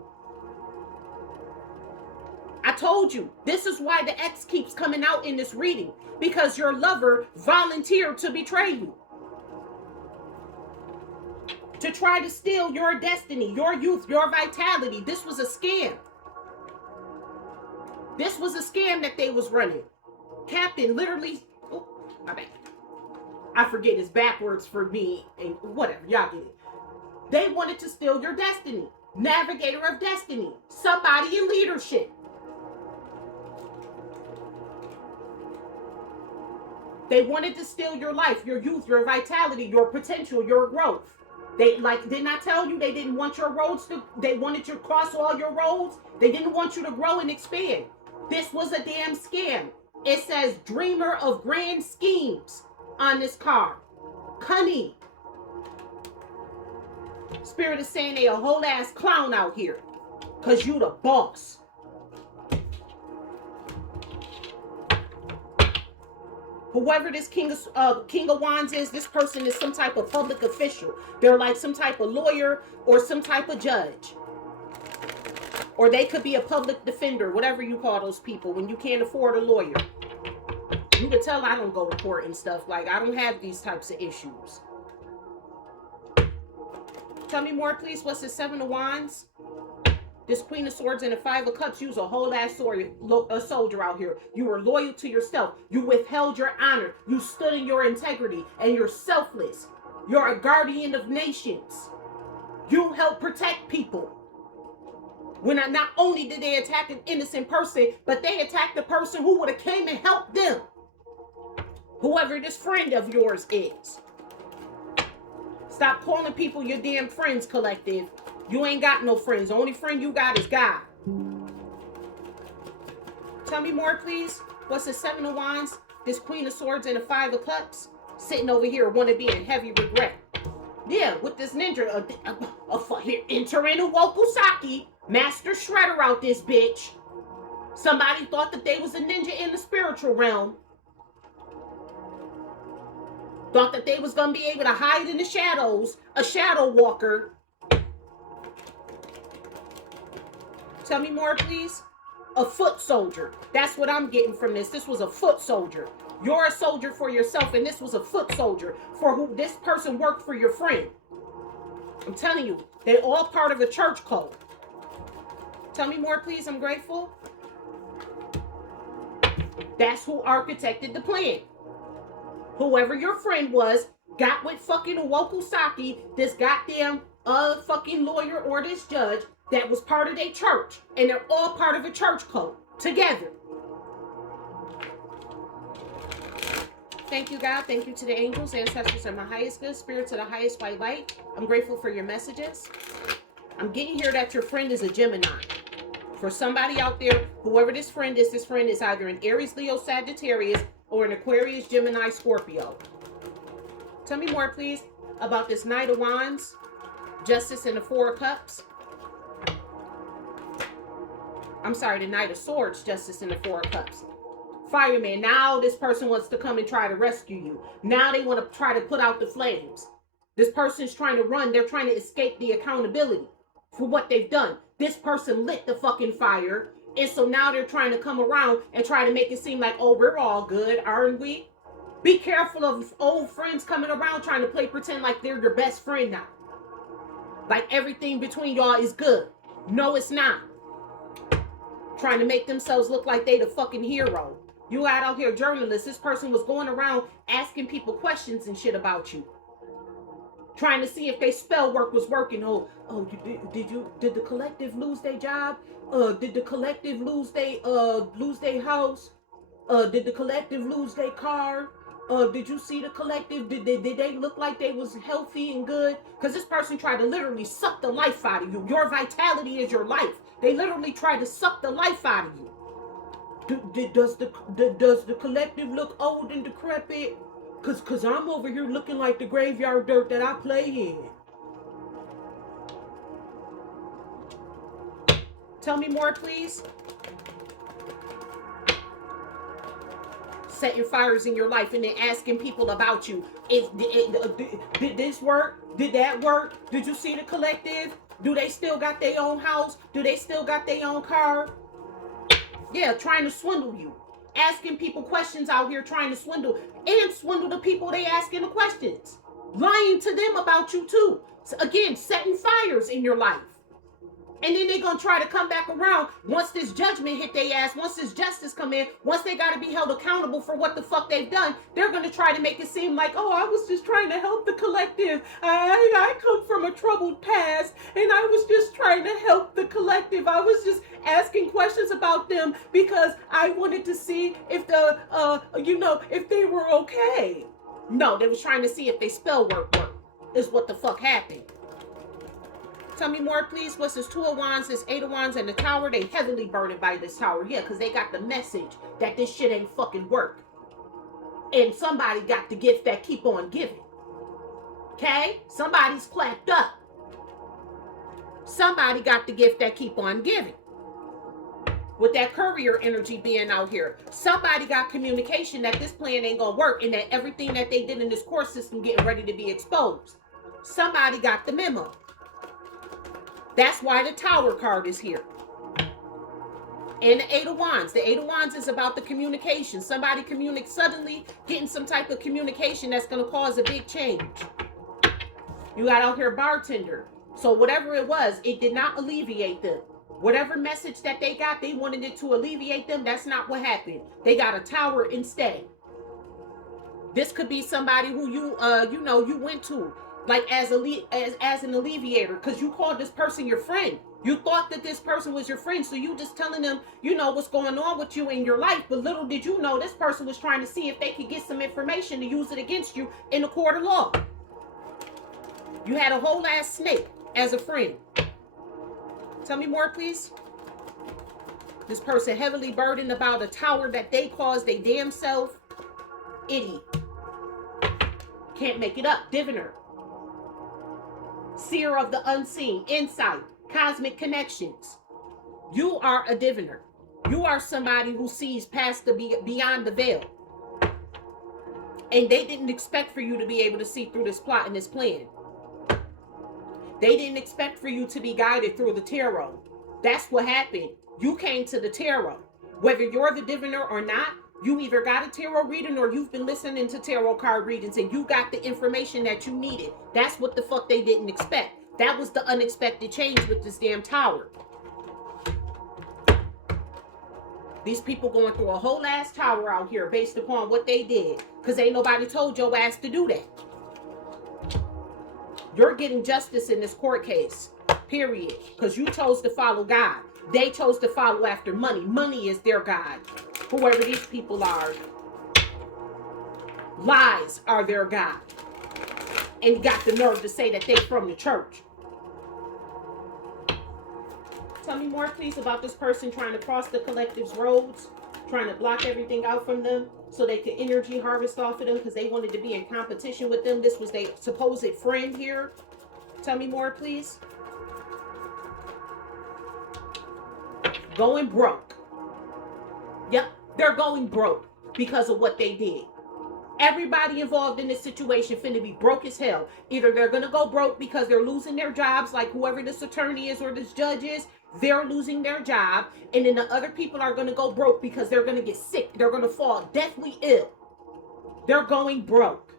I told you, this is why the X keeps coming out in this reading. Because your lover volunteered to betray you. To try to steal your destiny, your youth, your vitality. This was a scam. This was a scam that they was running. Captain literally, oh, my bad. I forget, it's backwards for me and whatever, y'all get it. They wanted to steal your destiny. Navigator of destiny. Somebody in leadership. They wanted to steal your life, your youth, your vitality, your potential, your growth. They, like, didn't I tell you they didn't want your roads to, they wanted you to cross all your roads? They didn't want you to grow and expand. This was a damn scam. It says dreamer of grand schemes on this card. Cunning. Spirit is saying they a whole ass clown out here. Cause you the boss. Whoever this King of Wands is, this person is some type of public official. They're like some type of lawyer or some type of judge. Or they could be a public defender, whatever you call those people when you can't afford a lawyer. You can tell I don't go to court and stuff. Like, I don't have these types of issues. Tell me more, please. What's the Seven of Wands? This Queen of Swords and the Five of Cups. You's a whole ass soldier out here. You were loyal to yourself. You withheld your honor. You stood in your integrity. And you're selfless. You're a guardian of nations. You help protect people. When not only did they attack an innocent person, but they attacked the person who would have came and helped them. Whoever this friend of yours is. Stop calling people your damn friends, collective. You ain't got no friends. The only friend you got is God. Tell me more, please. What's the Seven of Wands? This Queen of Swords and the Five of Cups. Sitting over here, want to be in heavy regret. Yeah, with this ninja. Here, entering a Wokusaki. Master Shredder out this bitch. Somebody thought that they was a ninja in the spiritual realm. Thought that they was going to be able to hide in the shadows. A shadow walker. Tell me more, please. A foot soldier. That's what I'm getting from this. This was a foot soldier. You're a soldier for yourself, and this was a foot soldier for who this person worked for your friend. I'm telling you, they're all part of a church cult. Tell me more, please. I'm grateful. That's who architected the plan. Whoever your friend was got with fucking Wokusaki, this goddamn fucking lawyer or this judge that was part of their church. And they're all part of a church cult together. Thank you, God. Thank you to the angels, ancestors, and my highest good, spirits of the highest white light. I'm grateful for your messages. I'm getting here that your friend is a Gemini. For somebody out there, whoever this friend is either an Aries, Leo, Sagittarius, or an Aquarius, Gemini, Scorpio. Tell me more, please, about this Knight of Wands, Justice, and the Four of Cups. I'm sorry, the Knight of Swords, Justice, and the Four of Cups. Fireman, now this person wants to come and try to rescue you. Now they want to try to put out the flames. This person's trying to run. They're trying to escape the accountability for what they've done. This person lit the fucking fire. And so now they're trying to come around and try to make it seem like, oh, we're all good, aren't we? Be careful of old friends coming around trying to play pretend like they're your best friend now. Like everything between y'all is good. No, it's not. Trying to make themselves look like they the fucking hero. You got out here journalists. This person was going around asking people questions and shit about you. Trying to see if they spell work was working. Oh, did the collective lose their job? Did the collective lose their house? Did the collective lose their car? Did you see the collective? Did they look like they was healthy and good? Because this person tried to literally suck the life out of you. Your vitality is your life. They literally tried to suck the life out of you. Does the collective look old and decrepit? Cause I'm over here looking like the graveyard dirt that I play in. Tell me more, please. Setting fires in your life and then asking people about you. Did this work? Did that work? Did you see the collective? Do they still got their own house? Do they still got their own car? Yeah, trying to swindle you. Asking people questions out here, trying to swindle. And swindle the people they asking the questions. Lying to them about you too. So again, setting fires in your life. And then they're going to try to come back around once this judgment hit their ass, once this justice come in, once they got to be held accountable for what the fuck they've done, they're going to try to make it seem like, oh, I was just trying to help the collective. I come from a troubled past, and I was just trying to help the collective. I was just asking questions about them because I wanted to see if if they were okay. No, they was trying to see if they spell work is what the fuck happened. Tell me more, please. What's this Two of Wands, this Eight of Wands, and the Tower? They heavily burdened by this Tower. Yeah, because they got the message that this shit ain't fucking work. And somebody got the gift that keep on giving. Okay? Somebody's clapped up. Somebody got the gift that keep on giving. With that courier energy being out here. Somebody got communication that this plan ain't gonna work and that everything that they did in this court system getting ready to be exposed. Somebody got the memo. That's why the Tower card is here. And the Eight of Wands. The Eight of Wands is about the communication. Somebody suddenly getting some type of communication that's going to cause a big change. You got out here a bartender. So whatever it was, it did not alleviate them. Whatever message that they got, they wanted it to alleviate them. That's not what happened. They got a Tower instead. This could be somebody who you went to. Like as an alleviator, because you called this person your friend. You thought that this person was your friend, so you just telling them, what's going on with you in your life. But little did you know, this person was trying to see if they could get some information to use it against you in the court of law. You had a whole ass snake as a friend. Tell me more, please. This person heavily burdened about a Tower that they caused they damn self. Idiot. Can't make it up. Diviner. Seer of the unseen, insight, cosmic connections. You are a diviner. You are somebody who sees past beyond the veil. And they didn't expect for you to be able to see through this plot and this plan. They didn't expect for you to be guided through the tarot. That's what happened. You came to the tarot. Whether you're the diviner or not, you either got a tarot reading or you've been listening to tarot card readings and you got the information that you needed. That's what the fuck they didn't expect. That was the unexpected change with this damn Tower. These people going through a whole ass Tower out here based upon what they did. Because ain't nobody told your ass to do that. You're getting justice in this court case. Period. Because you chose to follow God. They chose to follow after money. Money is their God. Whoever these people are. Lies are their God. And got the nerve to say that they from the church. Tell me more, please, about this person trying to cross the collective's roads, trying to block everything out from them so they could energy harvest off of them because they wanted to be in competition with them. This was their supposed friend here. Tell me more, please. Going broke. Yep, they're going broke because of what they did. Everybody involved in this situation finna be broke as hell. Either they're gonna go broke because they're losing their jobs, like whoever this attorney is or this judge is, they're losing their job, and then the other people are gonna go broke because they're gonna get sick. They're gonna fall deathly ill. They're going broke.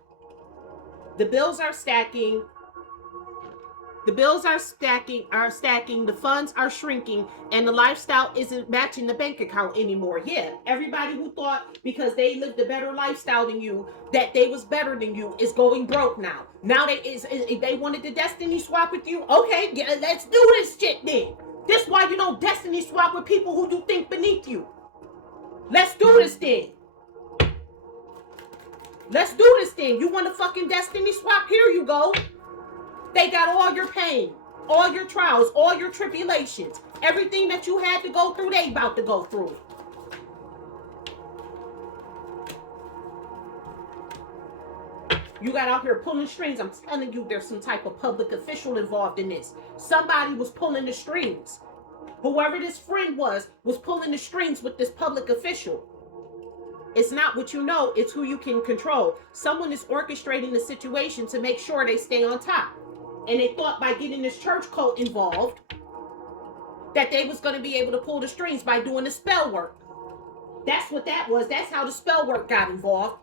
The bills are stacking. The bills are stacking, the funds are shrinking, and the lifestyle isn't matching the bank account anymore. Yeah, everybody who thought because they lived a better lifestyle than you, that they was better than you, is going broke now. Now they wanted to destiny swap with you. Okay, yeah, let's do this shit then. This is why you don't destiny swap with people who do think beneath you. Let's do this then. Let's do this then. You want to fucking destiny swap? Here you go. They got all your pain, all your trials, all your tribulations. Everything that you had to go through, they about to go through it. You got out here pulling strings. I'm telling you, there's some type of public official involved in this. Somebody was pulling the strings. Whoever this friend was pulling the strings with this public official. It's not what you know, it's who you can control. Someone is orchestrating the situation to make sure they stay on top. And they thought by getting this church cult involved that they was going to be able to pull the strings by doing the spell work. That's what that was. That's how the spell work got involved.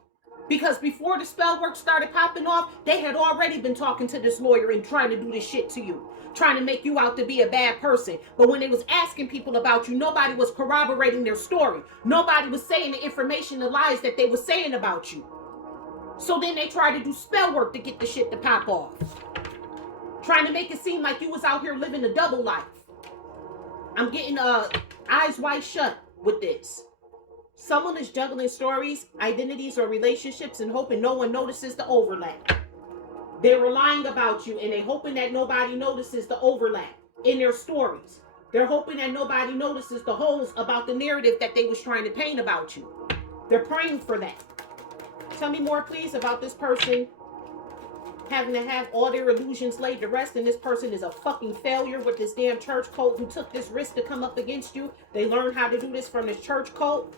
Because before the spell work started popping off, they had already been talking to this lawyer and trying to do this shit to you. Trying to make you out to be a bad person. But when they was asking people about you, nobody was corroborating their story. Nobody was saying the information, the lies that they were saying about you. So then they tried to do spell work to get the shit to pop off. Trying to make it seem like you was out here living a double life. I'm getting eyes wide shut with this. Someone is juggling stories, identities, or relationships and hoping no one notices the overlap. They were lying about you and they're hoping that nobody notices the overlap in their stories. They're hoping that nobody notices the holes about the narrative that they was trying to paint about you. They're praying for that. Tell me more, please, about this person having to have all their illusions laid to rest, and this person is a fucking failure with this damn church cult who took this risk to come up against you. They learned how to do this from this church cult.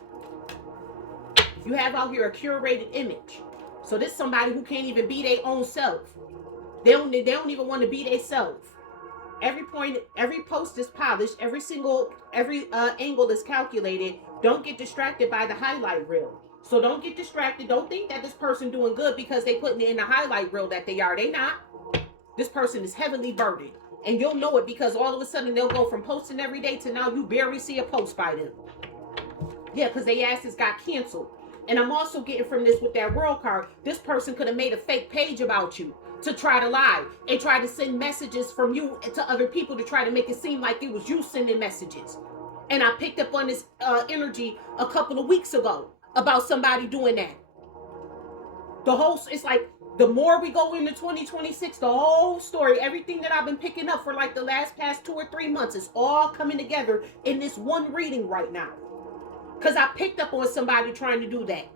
You have out here a curated image. So this is somebody who can't even be their own self. They don't even want to be their self. Every post is polished, every angle is calculated. Don't get distracted by the highlight reel. So don't get distracted. Don't think that this person doing good because they putting it in the highlight reel that they are. They not. This person is heavily burdened. And you'll know it because all of a sudden they'll go from posting every day to now you barely see a post by them. Yeah, because they asses got canceled. And I'm also getting from this with that world card. This person could have made a fake page about you to try to lie and try to send messages from you to other people to try to make it seem like it was you sending messages. And I picked up on this energy a couple of weeks ago about somebody doing that. It's like the more we go into 2026, the whole story, everything that I've been picking up for like the past 2 or 3 months is all coming together in this one reading right now. Because I picked up on somebody trying to do that.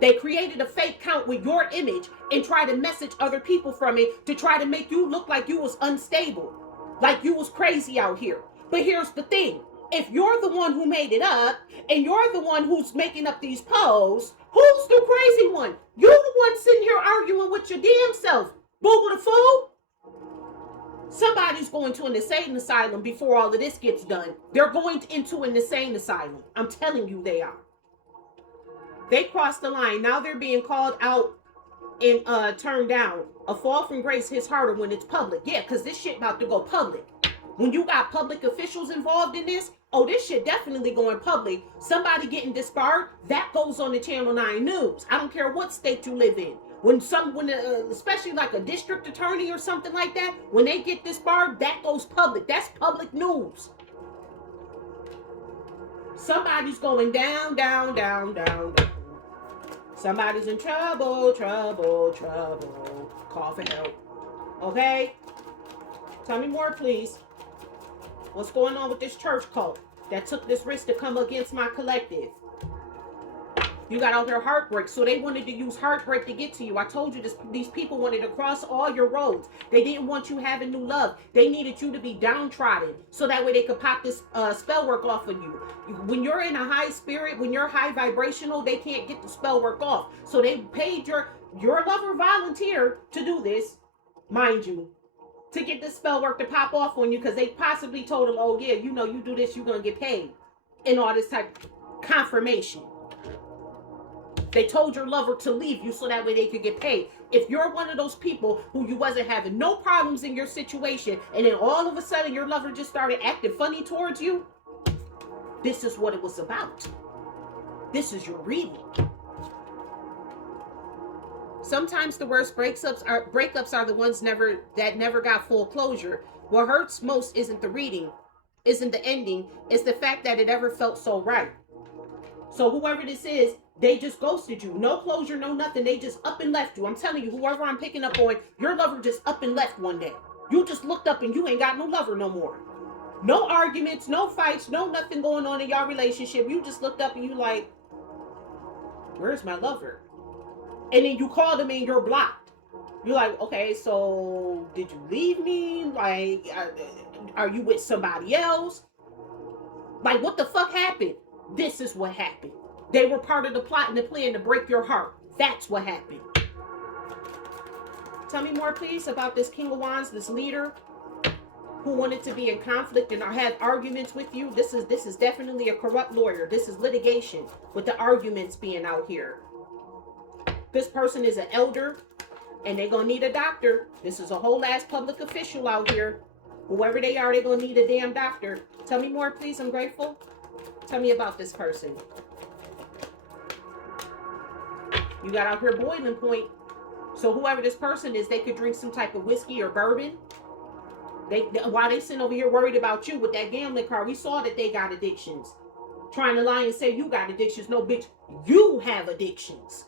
They created a fake account with your image and tried to message other people from it to try to make you look like you was unstable, like you was crazy out here. But here's the thing. If you're the one who made it up and you're the one who's making up these posts, who's the crazy one? You're the one sitting here arguing with your damn self. Boo the fool. Somebody's going to an insane asylum before all of this gets done. They're going into an insane asylum. I'm telling you they are. They crossed the line. Now they're being called out and turned down. A fall from grace hits harder when it's public. Yeah, because this shit about to go public. When you got public officials involved in this, oh, this shit definitely going public. Somebody getting disbarred, that goes on the Channel 9 News. I don't care what state you live in. Especially like a district attorney or something like that, when they get disbarred, that goes public. That's public news. Somebody's going down, down, down, down, down. Somebody's in trouble, trouble, trouble. Call for help. Okay? Tell me more, please. What's going on with this church cult that took this risk to come against my collective? You got out there heartbreak, so they wanted to use heartbreak to get to you. I told you this, these people wanted to cross all your roads. They didn't want you having new love. They needed you to be downtrodden, so that way they could pop this spell work off of you. When you're in a high spirit, when you're high vibrational, they can't get the spell work off. So they paid your lover volunteer to do this, mind you, to get this spell work to pop off on you, because they possibly told him, oh yeah, you know, you do this, you're going to get paid. And all this type of confirmation. They told your lover to leave you so that way they could get paid. If you're one of those people who you wasn't having no problems in your situation, and then all of a sudden your lover just started acting funny towards you, this is what it was about. This is your reading. Sometimes the worst breakups are the ones that never got full closure. What hurts most isn't the reading, isn't the ending, it's the fact that it ever felt so right. So whoever this is, they just ghosted you. No closure, no nothing. They just up and left you. I'm telling you, whoever I'm picking up on, your lover just up and left one day. You just looked up and you ain't got no lover no more. No arguments, no fights, no nothing going on in y'all relationship. You just looked up and you like, where's my lover? And then you call them and you're blocked. You're like, okay, so did you leave me? Like, are you with somebody else? Like, what the fuck happened? This is what happened. They were part of the plot and the plan to break your heart. That's what happened. Tell me more, please, about this King of Wands, this leader who wanted to be in conflict and had arguments with you. This is definitely a corrupt lawyer. This is litigation with the arguments being out here. This person is an elder and they're going to need a doctor. This is a whole ass public official out here. Whoever they are, they're going to need a damn doctor. Tell me more, please. I'm grateful. Tell me about this person. You got out here boiling point. So whoever this person is, they could drink some type of whiskey or bourbon. While they sitting over here worried about you with that gambling card, we saw that they got addictions. Trying to lie and say you got addictions. No, bitch, you have addictions.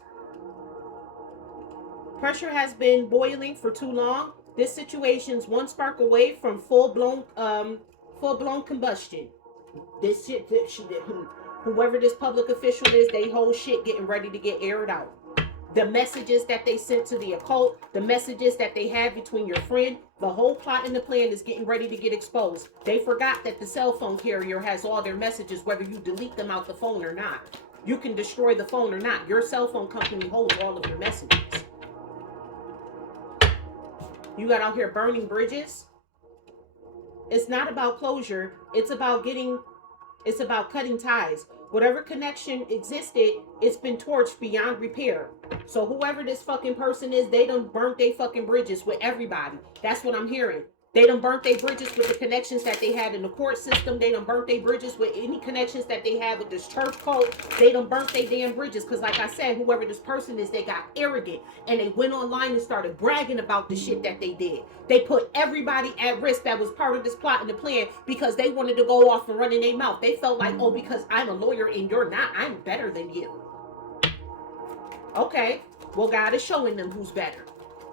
Pressure has been boiling for too long. This situation's one spark away from full-blown combustion. This shit, whoever this public official is, they whole shit getting ready to get aired out. The messages that they sent to the occult, the messages that they had between your friend, the whole plot and the plan is getting ready to get exposed. They forgot that the cell phone carrier has all their messages, whether you delete them out the phone or not. You can destroy the phone or not. Your cell phone company holds all of your messages. You got out here burning bridges. It's not about closure. It's about cutting ties. Whatever connection existed, it's been torched beyond repair. So whoever this fucking person is, they done burnt their fucking bridges with everybody. That's what I'm hearing. They done burnt their bridges with the connections that they had in the court system. They done burnt their bridges with any connections that they had with this church cult. They done burnt their damn bridges. Because like I said, whoever this person is, they got arrogant. And they went online and started bragging about the shit that they did. They put everybody at risk that was part of this plot and the plan because they wanted to go off and run in their mouth. They felt like, oh, because I'm a lawyer and you're not, I'm better than you. Okay, well, God is showing them who's better.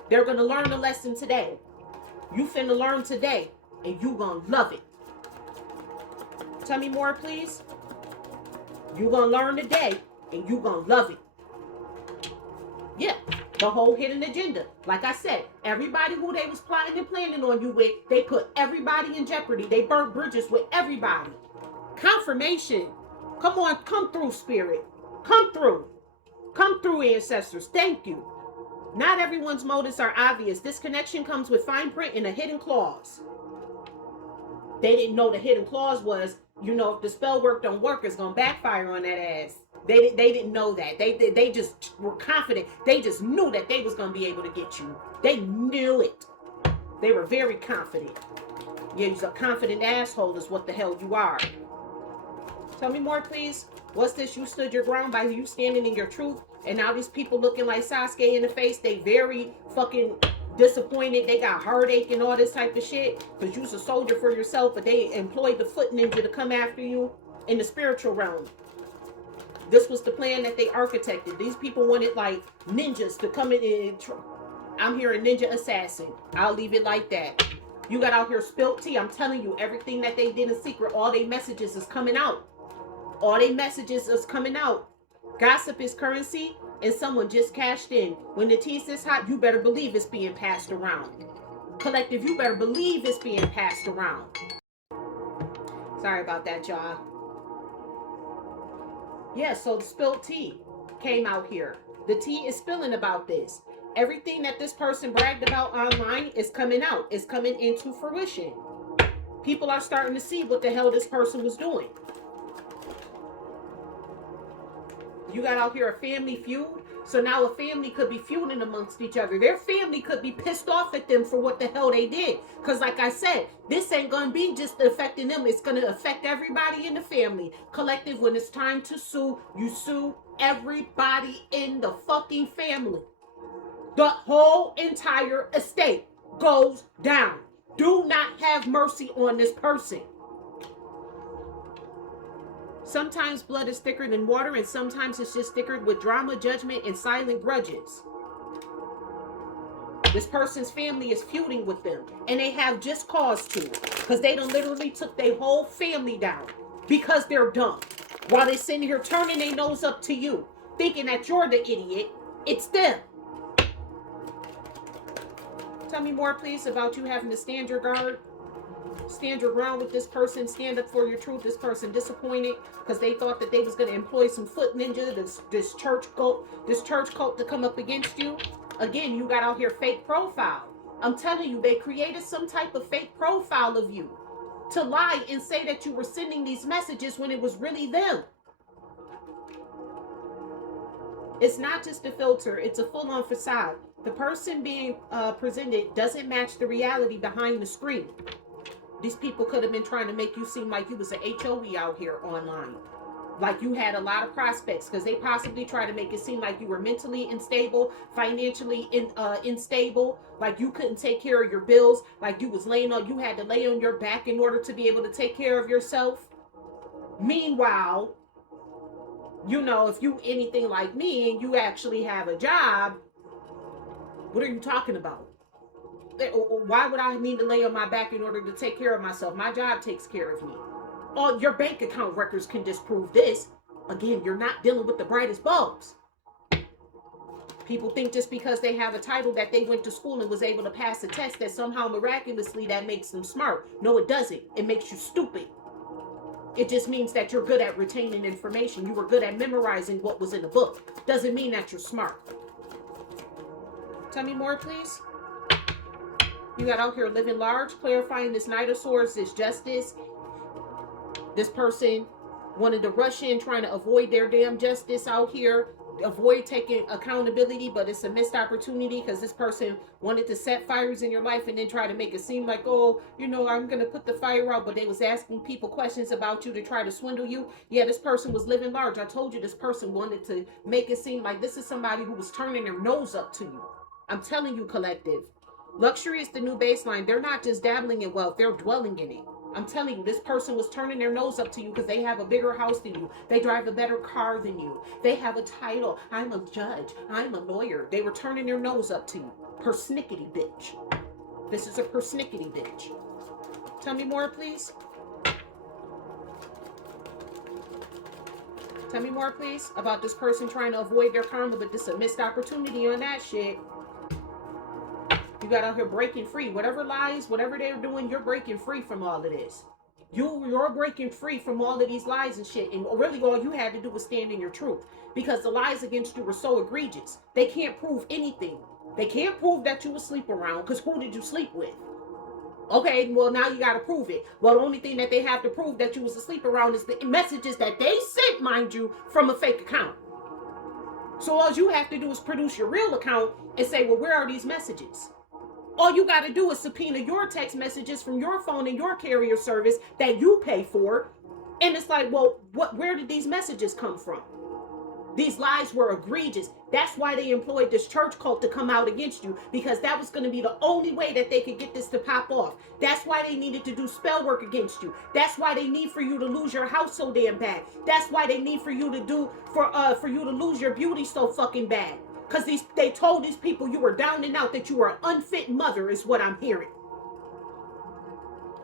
They're going to learn a lesson today. You finna learn today, and you gonna love it. Tell me more, please. You gonna learn today, and you gonna love it. Yeah, the whole hidden agenda. Like I said, everybody who they was plotting and planning on you with, they put everybody in jeopardy. They burnt bridges with everybody. Confirmation. Come on, come through, spirit. Come through. Come through, ancestors. Thank you. Not everyone's motives are obvious. This connection comes with fine print and a hidden clause. They didn't know the hidden clause was, you know, if the spell work don't work, it's going to backfire on that ass. They didn't know that. They just were confident. They just knew that they was going to be able to get you. They knew it. They were very confident. Yeah, you're a confident asshole is what the hell you are. Tell me more, please. What's this? You stood your ground by you standing in your truth. And now these people looking like Sasuke in the face, they very fucking disappointed. They got heartache and all this type of shit. Because you're a soldier for yourself, but they employed the foot ninja to come after you in the spiritual realm. This was the plan that they architected. These people wanted like ninjas to come in and I'm hearing ninja assassin. I'll leave it like that. You got out here spilt tea. I'm telling you, everything that they did in secret, all their messages is coming out. All their messages is coming out. Gossip is currency, and someone just cashed in. When the tea's this hot, you better believe it's being passed around. Collective, you better believe it's being passed around. Sorry about that, y'all. Yeah, so the spilled tea came out here. The tea is spilling about this. Everything that this person bragged about online is coming out. It's coming into fruition. People are starting to see what the hell this person was doing. You got out here a family feud. So now a family could be feuding amongst each other. Their family could be pissed off at them for what the hell they did. Because like I said, this ain't going to be just affecting them. It's going to affect everybody in the family. Collective, when it's time to sue, you sue everybody in the fucking family. The whole entire estate goes down. Do not have mercy on this person. Sometimes blood is thicker than water, and sometimes it's just thicker with drama, judgment, and silent grudges. This person's family is feuding with them, and they have just cause to, because they done literally took their whole family down because they're dumb. While they're sitting here turning their nose up to you, thinking that you're the idiot, it's them. Tell me more, please, about you having to stand your guard. Stand your ground with this person. Stand up for your truth. This person disappointed because they thought that they was going to employ some foot ninja, this church cult to come up against you. Again, you got out here fake profile. I'm telling you, they created some type of fake profile of you to lie and say that you were sending these messages when it was really them. It's not just a filter. It's a full-on facade. The person being presented doesn't match the reality behind the screen. These people could have been trying to make you seem like you was an HOE out here online. Like you had a lot of prospects, because they possibly tried to make it seem like you were mentally unstable, financially unstable, like you couldn't take care of your bills, like you had to lay on your back in order to be able to take care of yourself. Meanwhile, you know, if you anything like me and you actually have a job, what are you talking about? Why would I need to lay on my back in order to take care of myself? My job takes care of me. All your bank account records can disprove this. Again, you're not dealing with the brightest bulbs. People think just because they have a title that they went to school and was able to pass a test that somehow miraculously that makes them smart. No, it doesn't. It makes you stupid. It just means that you're good at retaining information. You were good at memorizing what was in the book. Doesn't mean that you're smart. Tell me more, please. You got out here living large, clarifying this Knight of Swords, this justice. This person wanted to rush in, trying to avoid their damn justice out here. Avoid taking accountability, but it's a missed opportunity because this person wanted to set fires in your life and then try to make it seem like, oh, you know, I'm going to put the fire out. But they was asking people questions about you to try to swindle you. Yeah, this person was living large. I told you this person wanted to make it seem like this is somebody who was turning their nose up to you. I'm telling you, collective. Luxury is the new baseline. They're not just dabbling in wealth, they're dwelling in it. I'm telling you, this person was turning their nose up to you because they have a bigger house than you. They drive a better car than you. They have a title. I'm a judge. I'm a lawyer. They were turning their nose up to you. Persnickety bitch. This is a persnickety bitch. Tell me more, please. Tell me more, please, about this person trying to avoid their karma, but this is a missed opportunity on that shit. You got out here breaking free. Whatever lies, whatever they're doing, you're breaking free from all of this. You're breaking free from all of these lies and shit. And really all you had to do was stand in your truth. Because the lies against you were so egregious. They can't prove anything. They can't prove that you were sleep around, because who did you sleep with? Okay, well now you got to prove it. Well, the only thing that they have to prove that you was asleep around is the messages that they sent, mind you, from a fake account. So all you have to do is produce your real account and say, well, where are these messages? All you got to do is subpoena your text messages from your phone and your carrier service that you pay for. And it's like, well, where did these messages come from? These lies were egregious. That's why they employed this church cult to come out against you, because that was going to be the only way that they could get this to pop off. That's why they needed to do spell work against you. That's why they need for you to lose your house so damn bad. That's why they need for you to for you to lose your beauty so fucking bad. Because they told these people you were down and out, that you were an unfit mother, is what I'm hearing.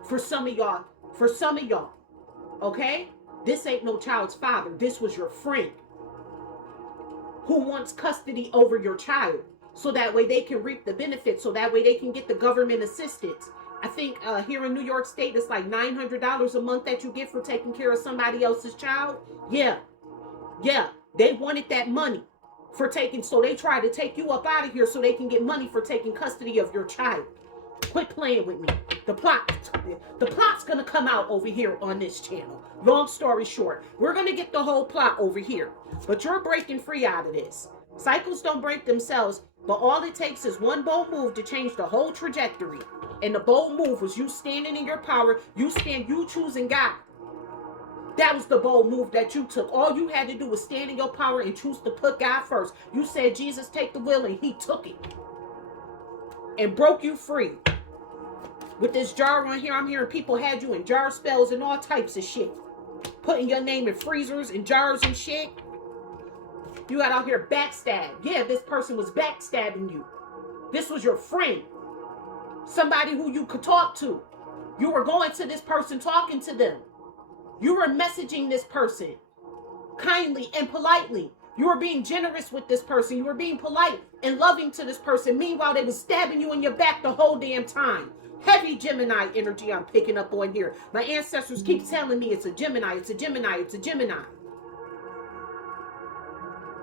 For some of y'all, okay? This ain't no child's father. This was your friend who wants custody over your child, so that way they can reap the benefits, so that way they can get the government assistance. I think here in New York State, it's like $900 a month that you get for taking care of somebody else's child. Yeah, they wanted that money for taking, so they try to take you up out of here so they can get money for taking custody of your child. Quit playing with me. The plot's gonna come out over here on this channel. Long story short, we're gonna get the whole plot over here. But you're breaking free out of this. Cycles don't break themselves, but all it takes is one bold move to change the whole trajectory. And the bold move was you standing in your power, you choosing God. That was the bold move that you took. All you had to do was stand in your power and choose to put God first. You said, Jesus, take the wheel, and he took it and broke you free. With this jar on here, I'm hearing people had you in jar spells and all types of shit. Putting your name in freezers and jars and shit. You got out here backstab. Yeah, this person was backstabbing you. This was your friend. Somebody who you could talk to. You were going to this person, talking to them. You were messaging this person kindly and politely. You were being generous with this person. You were being polite and loving to this person. Meanwhile, they were stabbing you in your back the whole damn time. Heavy Gemini energy I'm picking up on here. My ancestors keep telling me it's a Gemini, it's a Gemini, it's a Gemini.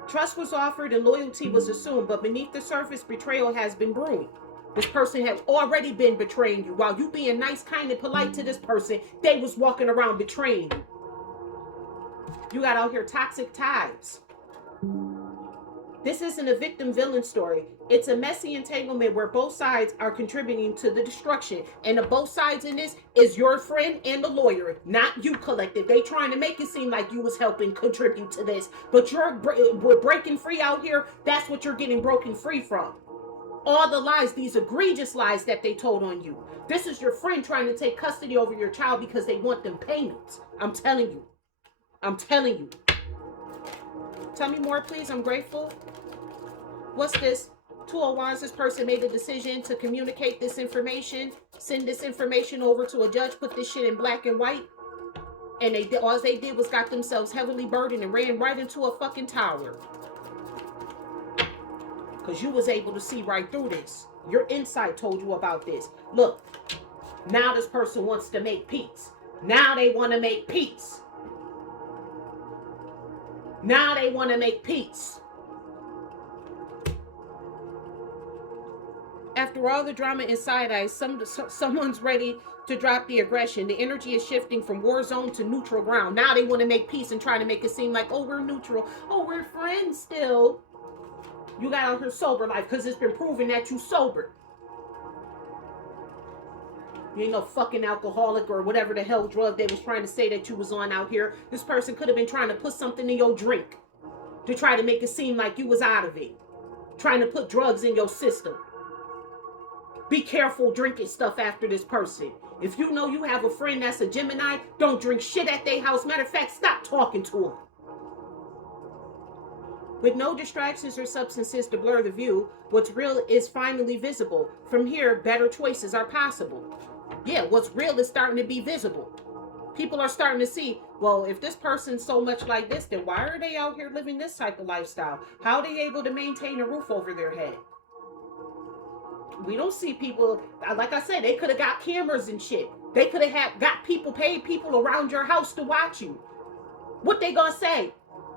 Trust was offered and loyalty was assumed, but beneath the surface, betrayal has been brewing. This person has already been betraying you. While you being nice, kind, and polite to this person, they was walking around betraying you. You got out here toxic ties. This isn't a victim-villain story. It's a messy entanglement where both sides are contributing to the destruction. And the both sides in this is your friend and the lawyer, not you, collective. They trying to make it seem like you was helping contribute to this. But we're breaking free out here. That's what you're getting broken free from. All the lies, these egregious lies that they told on you. This is your friend trying to take custody over your child because they want them payments. I'm telling you. I'm telling you. Tell me more, please. I'm grateful. What's this? Two of Wands, this person made a decision to communicate this information, send this information over to a judge, put this shit in black and white. And all they did was got themselves heavily burdened and ran right into a fucking tower. Because you was able to see right through this. Your insight told you about this. Look, now this person wants to make peace. Now they want to make peace. Now they want to make peace. After all the drama and side eyes, someone's ready to drop the aggression. The energy is shifting from war zone to neutral ground. Now they want to make peace and try to make it seem like, oh, we're neutral. Oh, we're friends still. You got out here sober life because it's been proven that you sober. You ain't no fucking alcoholic or whatever the hell drug they was trying to say that you was on out here. This person could have been trying to put something in your drink to try to make it seem like you was out of it. Trying to put drugs in your system. Be careful drinking stuff after this person. If you know you have a friend that's a Gemini, don't drink shit at their house. Matter of fact, stop talking to them. With no distractions or substances to blur the view, what's real is finally visible. From here, better choices are possible. Yeah, what's real is starting to be visible. People are starting to see, well, if this person's so much like this, then why are they out here living this type of lifestyle? How are they able to maintain a roof over their head? We don't see people, like I said, they could have got cameras and shit. They could have got people, paid people around your house to watch you. What they gonna say?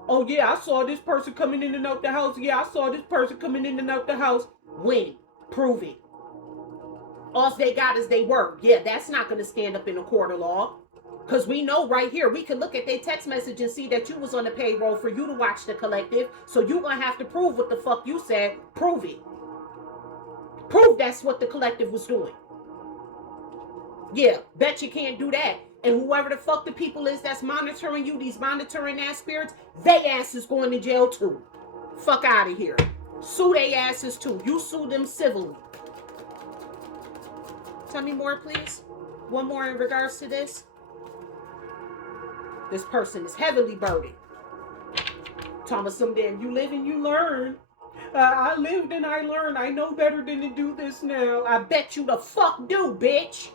Oh yeah, I saw this person coming in and out the house. Yeah, I saw this person coming in and out the house. When? Prove it. All they got is they word. Yeah, that's not going to stand up in a court of law. Because we know right here, we can look at their text message and see that you was on the payroll for you to watch the collective. So you're going to have to prove what the fuck you said. Prove it. Prove that's what the collective was doing. Yeah, bet you can't do that. And whoever the fuck the people is that's monitoring you, these monitoring ass spirits, they ass is going to jail too. Fuck out of here. Sue they asses too. You sue them civilly. Tell me more, please. One more in regards to this. This person is heavily burdened. Thomas, some damn, you live and you learn. I lived and I learned. I know better than to do this now. I bet you the fuck do, bitch.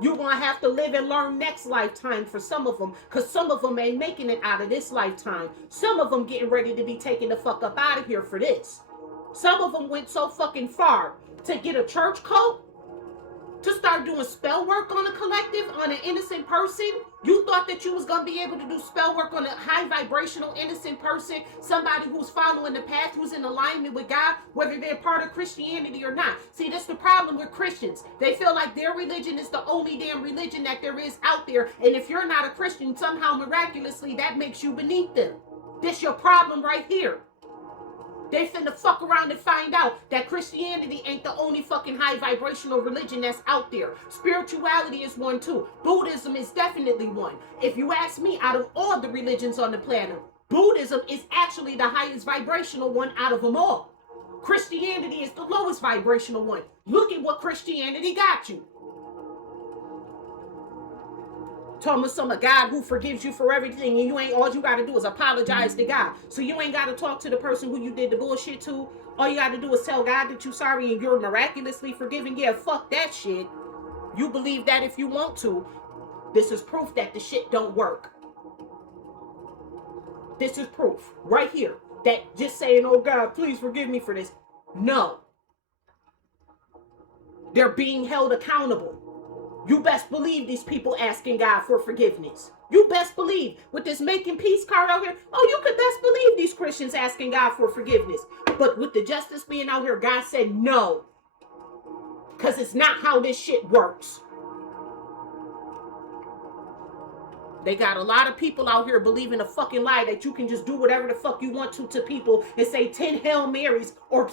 You're going to have to live and learn next lifetime for some of them, because some of them ain't making it out of this lifetime. Some of them getting ready to be taken the fuck up out of here for this. Some of them went so fucking far to get a church coat, to start doing spell work on a collective, on an innocent person. You thought that you was going to be able to do spell work on a high vibrational innocent person, somebody who's following the path, who's in alignment with God, whether they're part of Christianity or not. See, that's the problem with Christians. They feel like their religion is the only damn religion that there is out there, and if you're not a Christian, somehow miraculously that makes you beneath them. This your problem right here. They finna fuck around and find out that Christianity ain't the only fucking high vibrational religion that's out there. Spirituality is one too. Buddhism is definitely one. If you ask me, out of all the religions on the planet, Buddhism is actually the highest vibrational one out of them all. Christianity is the lowest vibrational one. Look at what Christianity got you. Talking about a God who forgives you for everything, and you ain't, all you got to do is apologize to God. So you ain't got to talk to the person who you did the bullshit to. All you got to do is tell God that you're sorry and you're miraculously forgiven. Yeah, fuck that shit. You believe that if you want to. This is proof that the shit don't work. This is proof right here that just saying, oh God, please forgive me for this. No. They're being held accountable. You best believe these people asking God for forgiveness. You best believe with this making peace card out here. Oh, you could best believe these Christians asking God for forgiveness. But with the justice being out here, God said no. Because it's not how this shit works. They got a lot of people out here believing a fucking lie that you can just do whatever the fuck you want to people and say 10 Hail Marys or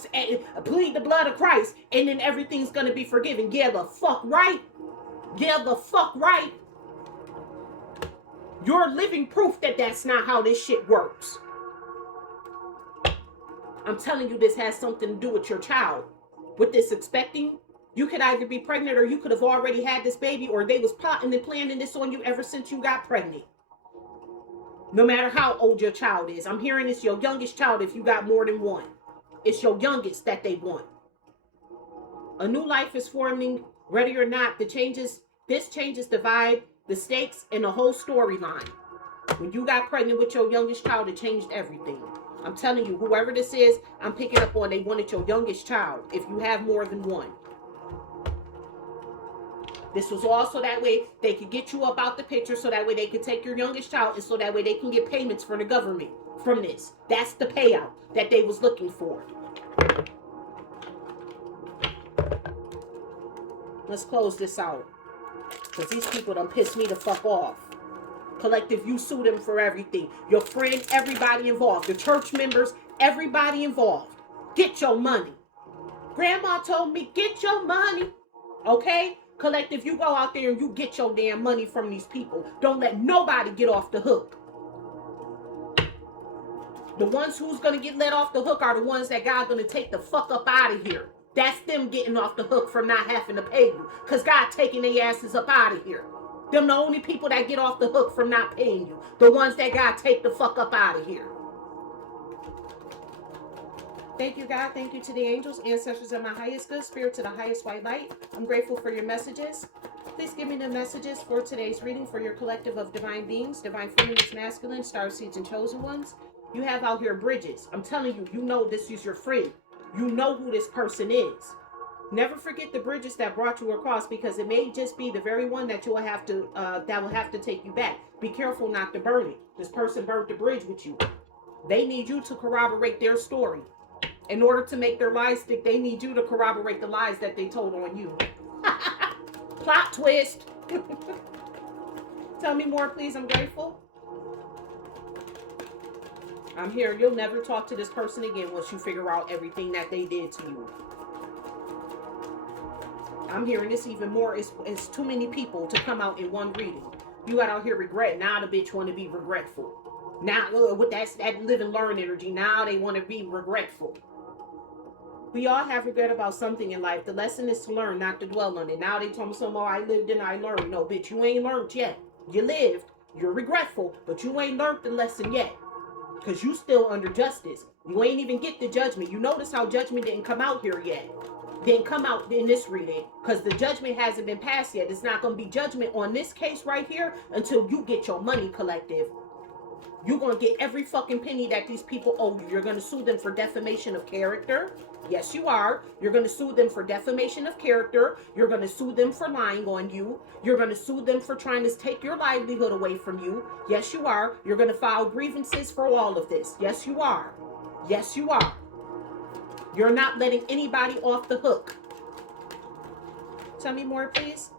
plead the blood of Christ and then everything's going to be forgiven. Yeah, the fuck right. Yeah, the fuck right. You're living proof that that's not how this shit works. I'm telling you, this has something to do with your child. With this expecting, you could either be pregnant or you could have already had this baby, or they was plotting and planning this on you ever since you got pregnant. No matter how old your child is. I'm hearing it's your youngest child if you got more than one. It's your youngest that they want. A new life is forming, ready or not. This changes the vibe, the stakes, and the whole storyline. When you got pregnant with your youngest child, it changed everything. I'm telling you, whoever this is, I'm picking up on, they wanted your youngest child, if you have more than one. This was also that way they could get you up out the picture, so that way they could take your youngest child, and so that way they can get payments from the government from this. That's the payout that they was looking for. Let's close this out. Because these people done pissed me the fuck off. Collective, you sue them for everything. Your friend, everybody involved. The church members, everybody involved. Get your money. Grandma told me, get your money. Okay? Collective, you go out there and you get your damn money from these people. Don't let nobody get off the hook. The ones who's going to get let off the hook are the ones that God's going to take the fuck up out of here. That's them getting off the hook from not having to pay you. Because God taking their asses up out of here. Them the only people that get off the hook from not paying you. The ones that God take the fuck up out of here. Thank you, God. Thank you to the angels, ancestors, and my highest good spirit, to the highest white light. I'm grateful for your messages. Please give me the messages for today's reading for your collective of divine beings, divine feminines, masculine, star seeds, and chosen ones. You have out here bridges. I'm telling you, you know this is your friend. You know who this person is. Never forget the bridges that brought you across, because it may just be the very one that you will have to that will have to take you back. Be careful not to burn it. This person burnt the bridge with you. They need you to corroborate their story. In order to make their lies stick, they need you to corroborate the lies that they told on you. Plot twist. Tell me more, please. I'm grateful. I'm here. You'll never talk to this person again once you figure out everything that they did to you. I'm hearing this even more. It's too many people to come out in one reading. You got out here regret. Now the bitch want to be regretful. Now, with that live and learn energy, now they want to be regretful. We all have regret about something in life. The lesson is to learn, not to dwell on it. Now they told me some more, I lived and I learned. No, bitch, you ain't learned yet. You lived, you're regretful, but you ain't learned the lesson yet. Because you still under justice. You ain't even get the judgment. You notice how judgment didn't come out here yet. then come out in this reading, because the judgment hasn't been passed yet. It's not going to be judgment on this case right here until you get your money, collective. You're going to get every fucking penny that these people owe you. You're going to sue them for defamation of character. Yes, you are. You're going to sue them for defamation of character. You're going to sue them for lying on you. You're going to sue them for trying to take your livelihood away from you. Yes, you are. You're going to file grievances for all of this. Yes, you are. Yes, you are. You're not letting anybody off the hook. Tell me more, please.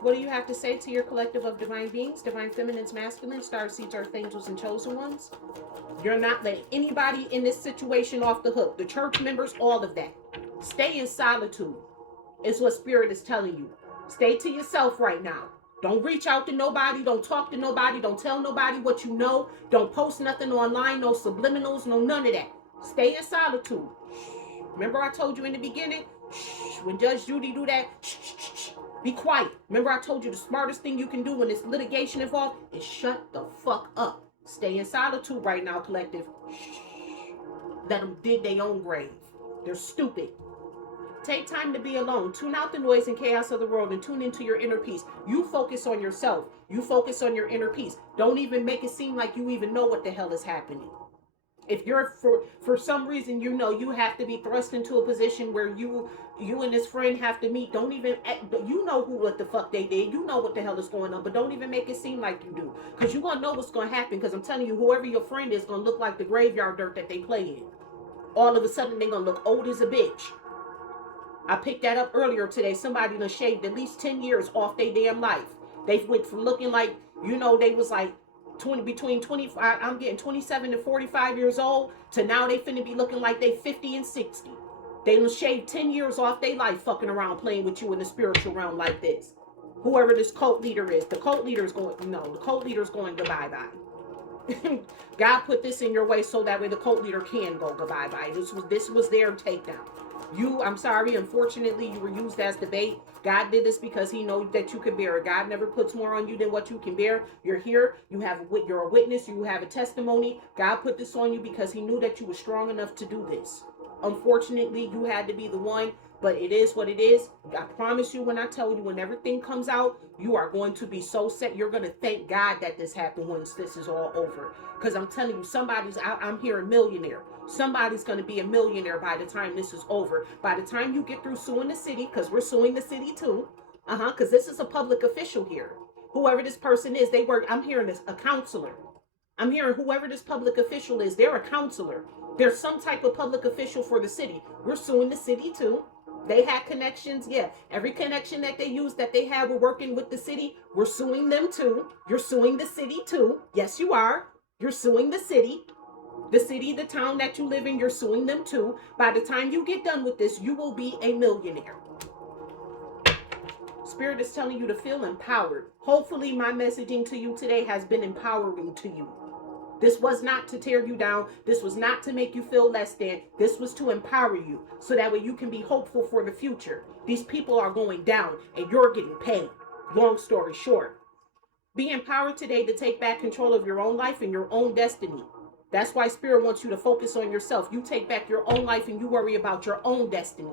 What do you have to say to your collective of divine beings, divine feminines, masculines, star seeds, earth angels, and chosen ones? You're not letting anybody in this situation off the hook. The church members, all of that. Stay in solitude is what Spirit is telling you. Stay to yourself right now. Don't reach out to nobody. Don't talk to nobody. Don't tell nobody what you know. Don't post nothing online. No subliminals. No none of that. Stay in solitude. Remember I told you in the beginning? When Judge Judy do that, be quiet. Remember I told you the smartest thing you can do when there's litigation involved is shut the fuck up. Stay in solitude right now, collective. Let them dig their own grave. They're stupid. Take time to be alone. Tune out the noise and chaos of the world and tune into your inner peace. You focus on yourself. You focus on your inner peace. Don't even make it seem like you even know what the hell is happening. If you're for some reason, you know, you have to be thrust into a position where you and this friend have to meet, don't even, you know what the fuck they did. You know what the hell is going on, but don't even make it seem like you do. Because you're going to know what's going to happen, because I'm telling you, whoever your friend is going to look like the graveyard dirt that they play in. All of a sudden, they're going to look old as a bitch. I picked that up earlier today. Somebody done shaved at least 10 years off their damn life. They went from looking like, you know, they was like, between 25, I'm getting 27 to 45 years old, to now they finna be looking like they 50 and 60. They done shaved 10 years off their life fucking around playing with you in the spiritual realm like this. Whoever this cult leader is, the cult leader is going, no, the cult leader is going goodbye-bye. God put this in your way so that way the cult leader can go goodbye-bye. This was their takedown. I'm sorry, unfortunately, you were used as the bait. God did this because he knows that you can bear it. God never puts more on you than what you can bear. You're here. You're a witness. You have a testimony. God put this on you because he knew that you were strong enough to do this. Unfortunately, you had to be the one, but it is what it is. I promise you, when I tell you, when everything comes out, you are going to be so set. You're going to thank God that this happened once this is all over. Because I'm telling you, I'm hearing millionaire. Somebody's going to be a millionaire by the time this is over. By the time you get through suing the city, because we're suing the city too. Because this is a public official here. Whoever this person is, I'm hearing this, a counselor. I'm hearing whoever this public official is, they're a counselor. There's some type of public official for the city. We're suing the city too. They had connections. Yeah, every connection that they use that they have with working with the city, we're suing them too. You're suing the city too. Yes, you are. You're suing the city. The city, the town that you live in, you're suing them too. By the time you get done with this, you will be a millionaire. Spirit is telling you to feel empowered. Hopefully my messaging to you today has been empowering to you. This was not to tear you down. This was not to make you feel less than. This was to empower you so that way you can be hopeful for the future. These people are going down and you're getting paid. Long story short. Be empowered today to take back control of your own life and your own destiny. That's why Spirit wants you to focus on yourself. You take back your own life and you worry about your own destiny.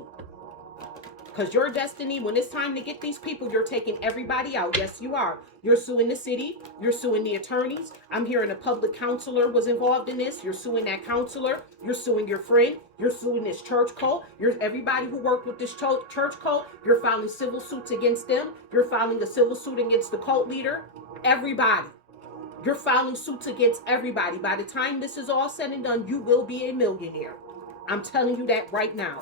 Because your destiny, when it's time to get these people, you're taking everybody out. Yes, you are. You're suing the city. You're suing the attorneys. I'm hearing a public counselor was involved in this. You're suing that counselor. You're suing your friend. You're suing this church cult. Everybody who worked with this church cult. You're filing civil suits against them. You're filing a civil suit against the cult leader. Everybody. You're filing suits against everybody. By the time this is all said and done, you will be a millionaire. I'm telling you that right now.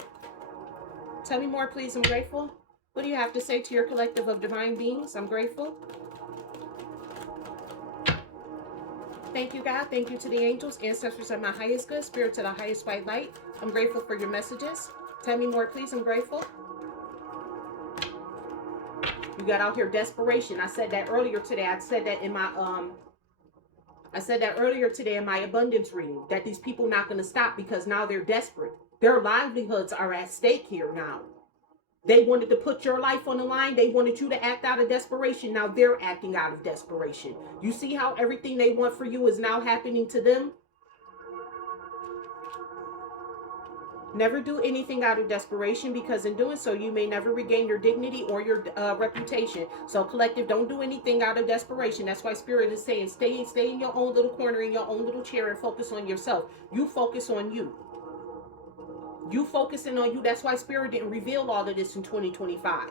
Tell me more, please. I'm grateful. What do you have to say to your collective of divine beings? I'm grateful. Thank you, God. Thank you to the angels, ancestors of my highest good, spirit to the highest white light. I'm grateful for your messages. Tell me more, please. I'm grateful. You got out here desperation. I said that earlier today. I said that earlier today in my abundance reading, that these people not going to stop because now they're desperate. Their livelihoods are at stake here now. They wanted to put your life on the line. They wanted you to act out of desperation. Now they're acting out of desperation. You see how everything they want for you is now happening to them? Never do anything out of desperation, because in doing so, you may never regain your dignity or your reputation. So, collective, don't do anything out of desperation. That's why Spirit is saying, stay in your own little corner, in your own little chair, and focus on yourself. You focus on you. You focusing on you. That's why Spirit didn't reveal all of this in 2025.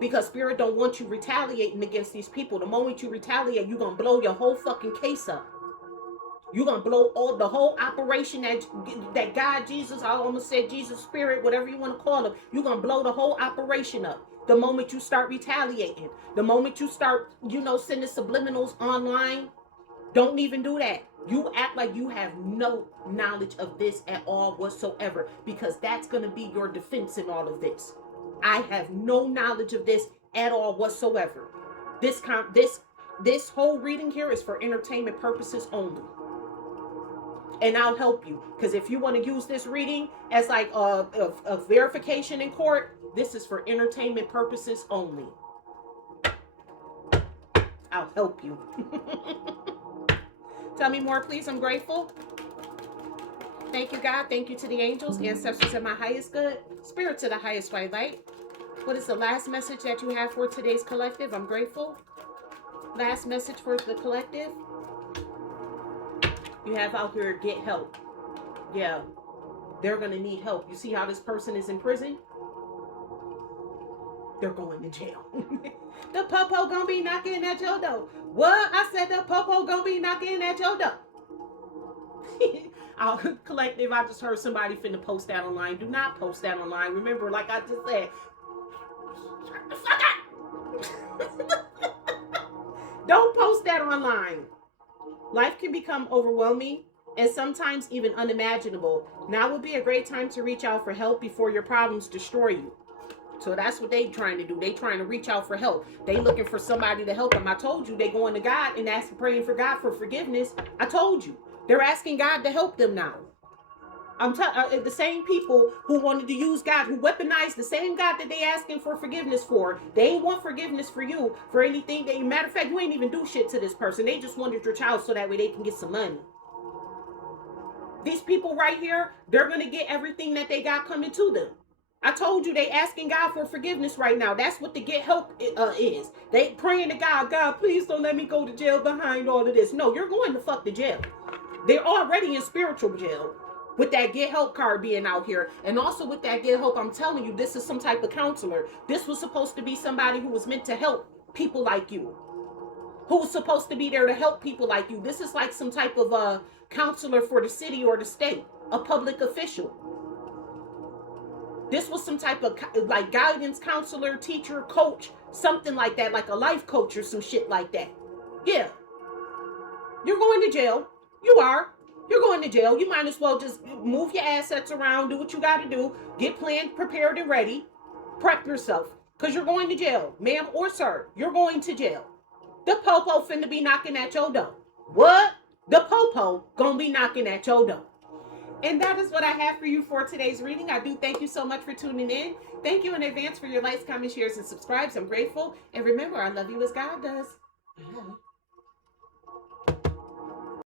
Because Spirit don't want you retaliating against these people. The moment you retaliate, you're going to blow your whole fucking case up. You're going to blow all the whole operation that God, Jesus, I almost said Jesus, Spirit, whatever you want to call him. You're going to blow the whole operation up. The moment you start retaliating. The moment you start, sending subliminals online. Don't even do that. You act like you have no knowledge of this at all whatsoever. Because that's going to be your defense in all of this. I have no knowledge of this at all whatsoever. This whole reading here is for entertainment purposes only. And I'll help you, because if you want to use this reading as like a verification in court, this is for entertainment purposes only. I'll help you. Tell me more, please. I'm grateful. Thank you, God. Thank you to the angels, ancestors, and my highest good, spirit to the highest white light. What is the last message that you have for today's collective? I'm grateful. Last message for the collective. You have out here, get help. Yeah, they're going to need help. You see how this person is in prison? They're going to jail. The popo going to be knocking at your door. What? I said the popo going to be knocking at your door. Our collective, I just heard somebody finna post that online. Do not post that online. Remember, like I just said, shut the fuck up. Don't post that online. Life can become overwhelming and sometimes even unimaginable. Now would be a great time to reach out for help before your problems destroy you. So that's what they trying to do. They trying to reach out for help. They looking for somebody to help them. I told you they going to God and praying for God for forgiveness. I told you. They're asking God to help them now. I'm telling the same people who wanted to use God, who weaponized the same God that they asking for forgiveness for. They ain't want forgiveness for you for anything. Matter of fact, you ain't even do shit to this person. They just wanted your child so that way they can get some money. These people right here, they're going to get everything that they got coming to them. I told you they asking God for forgiveness right now. That's what the get help is. They praying to God, God, please don't let me go to jail behind all of this. No, you're going to fuck the jail. They're already in spiritual jail. With that get help card being out here. And also with that get help, I'm telling you, this is some type of counselor. This was supposed to be somebody who was meant to help people like you. Who was supposed to be there to help people like you. This is like some type of counselor for the city or the state. A public official. This was some type of like guidance counselor, teacher, coach. Something like that. Like a life coach or some shit like that. Yeah. You're going to jail. You are. You're going to jail. You might as well just move your assets around, do what you got to do, get planned, prepared, and ready. Prep yourself, because you're going to jail, ma'am or sir. You're going to jail. The popo finna be knocking at your door. What? The popo gonna be knocking at your door. And that is what I have for you for today's reading. I do thank you so much for tuning in. Thank you in advance for your likes, comments, shares, and subscribes. I'm grateful. And remember, I love you as God does. Bye.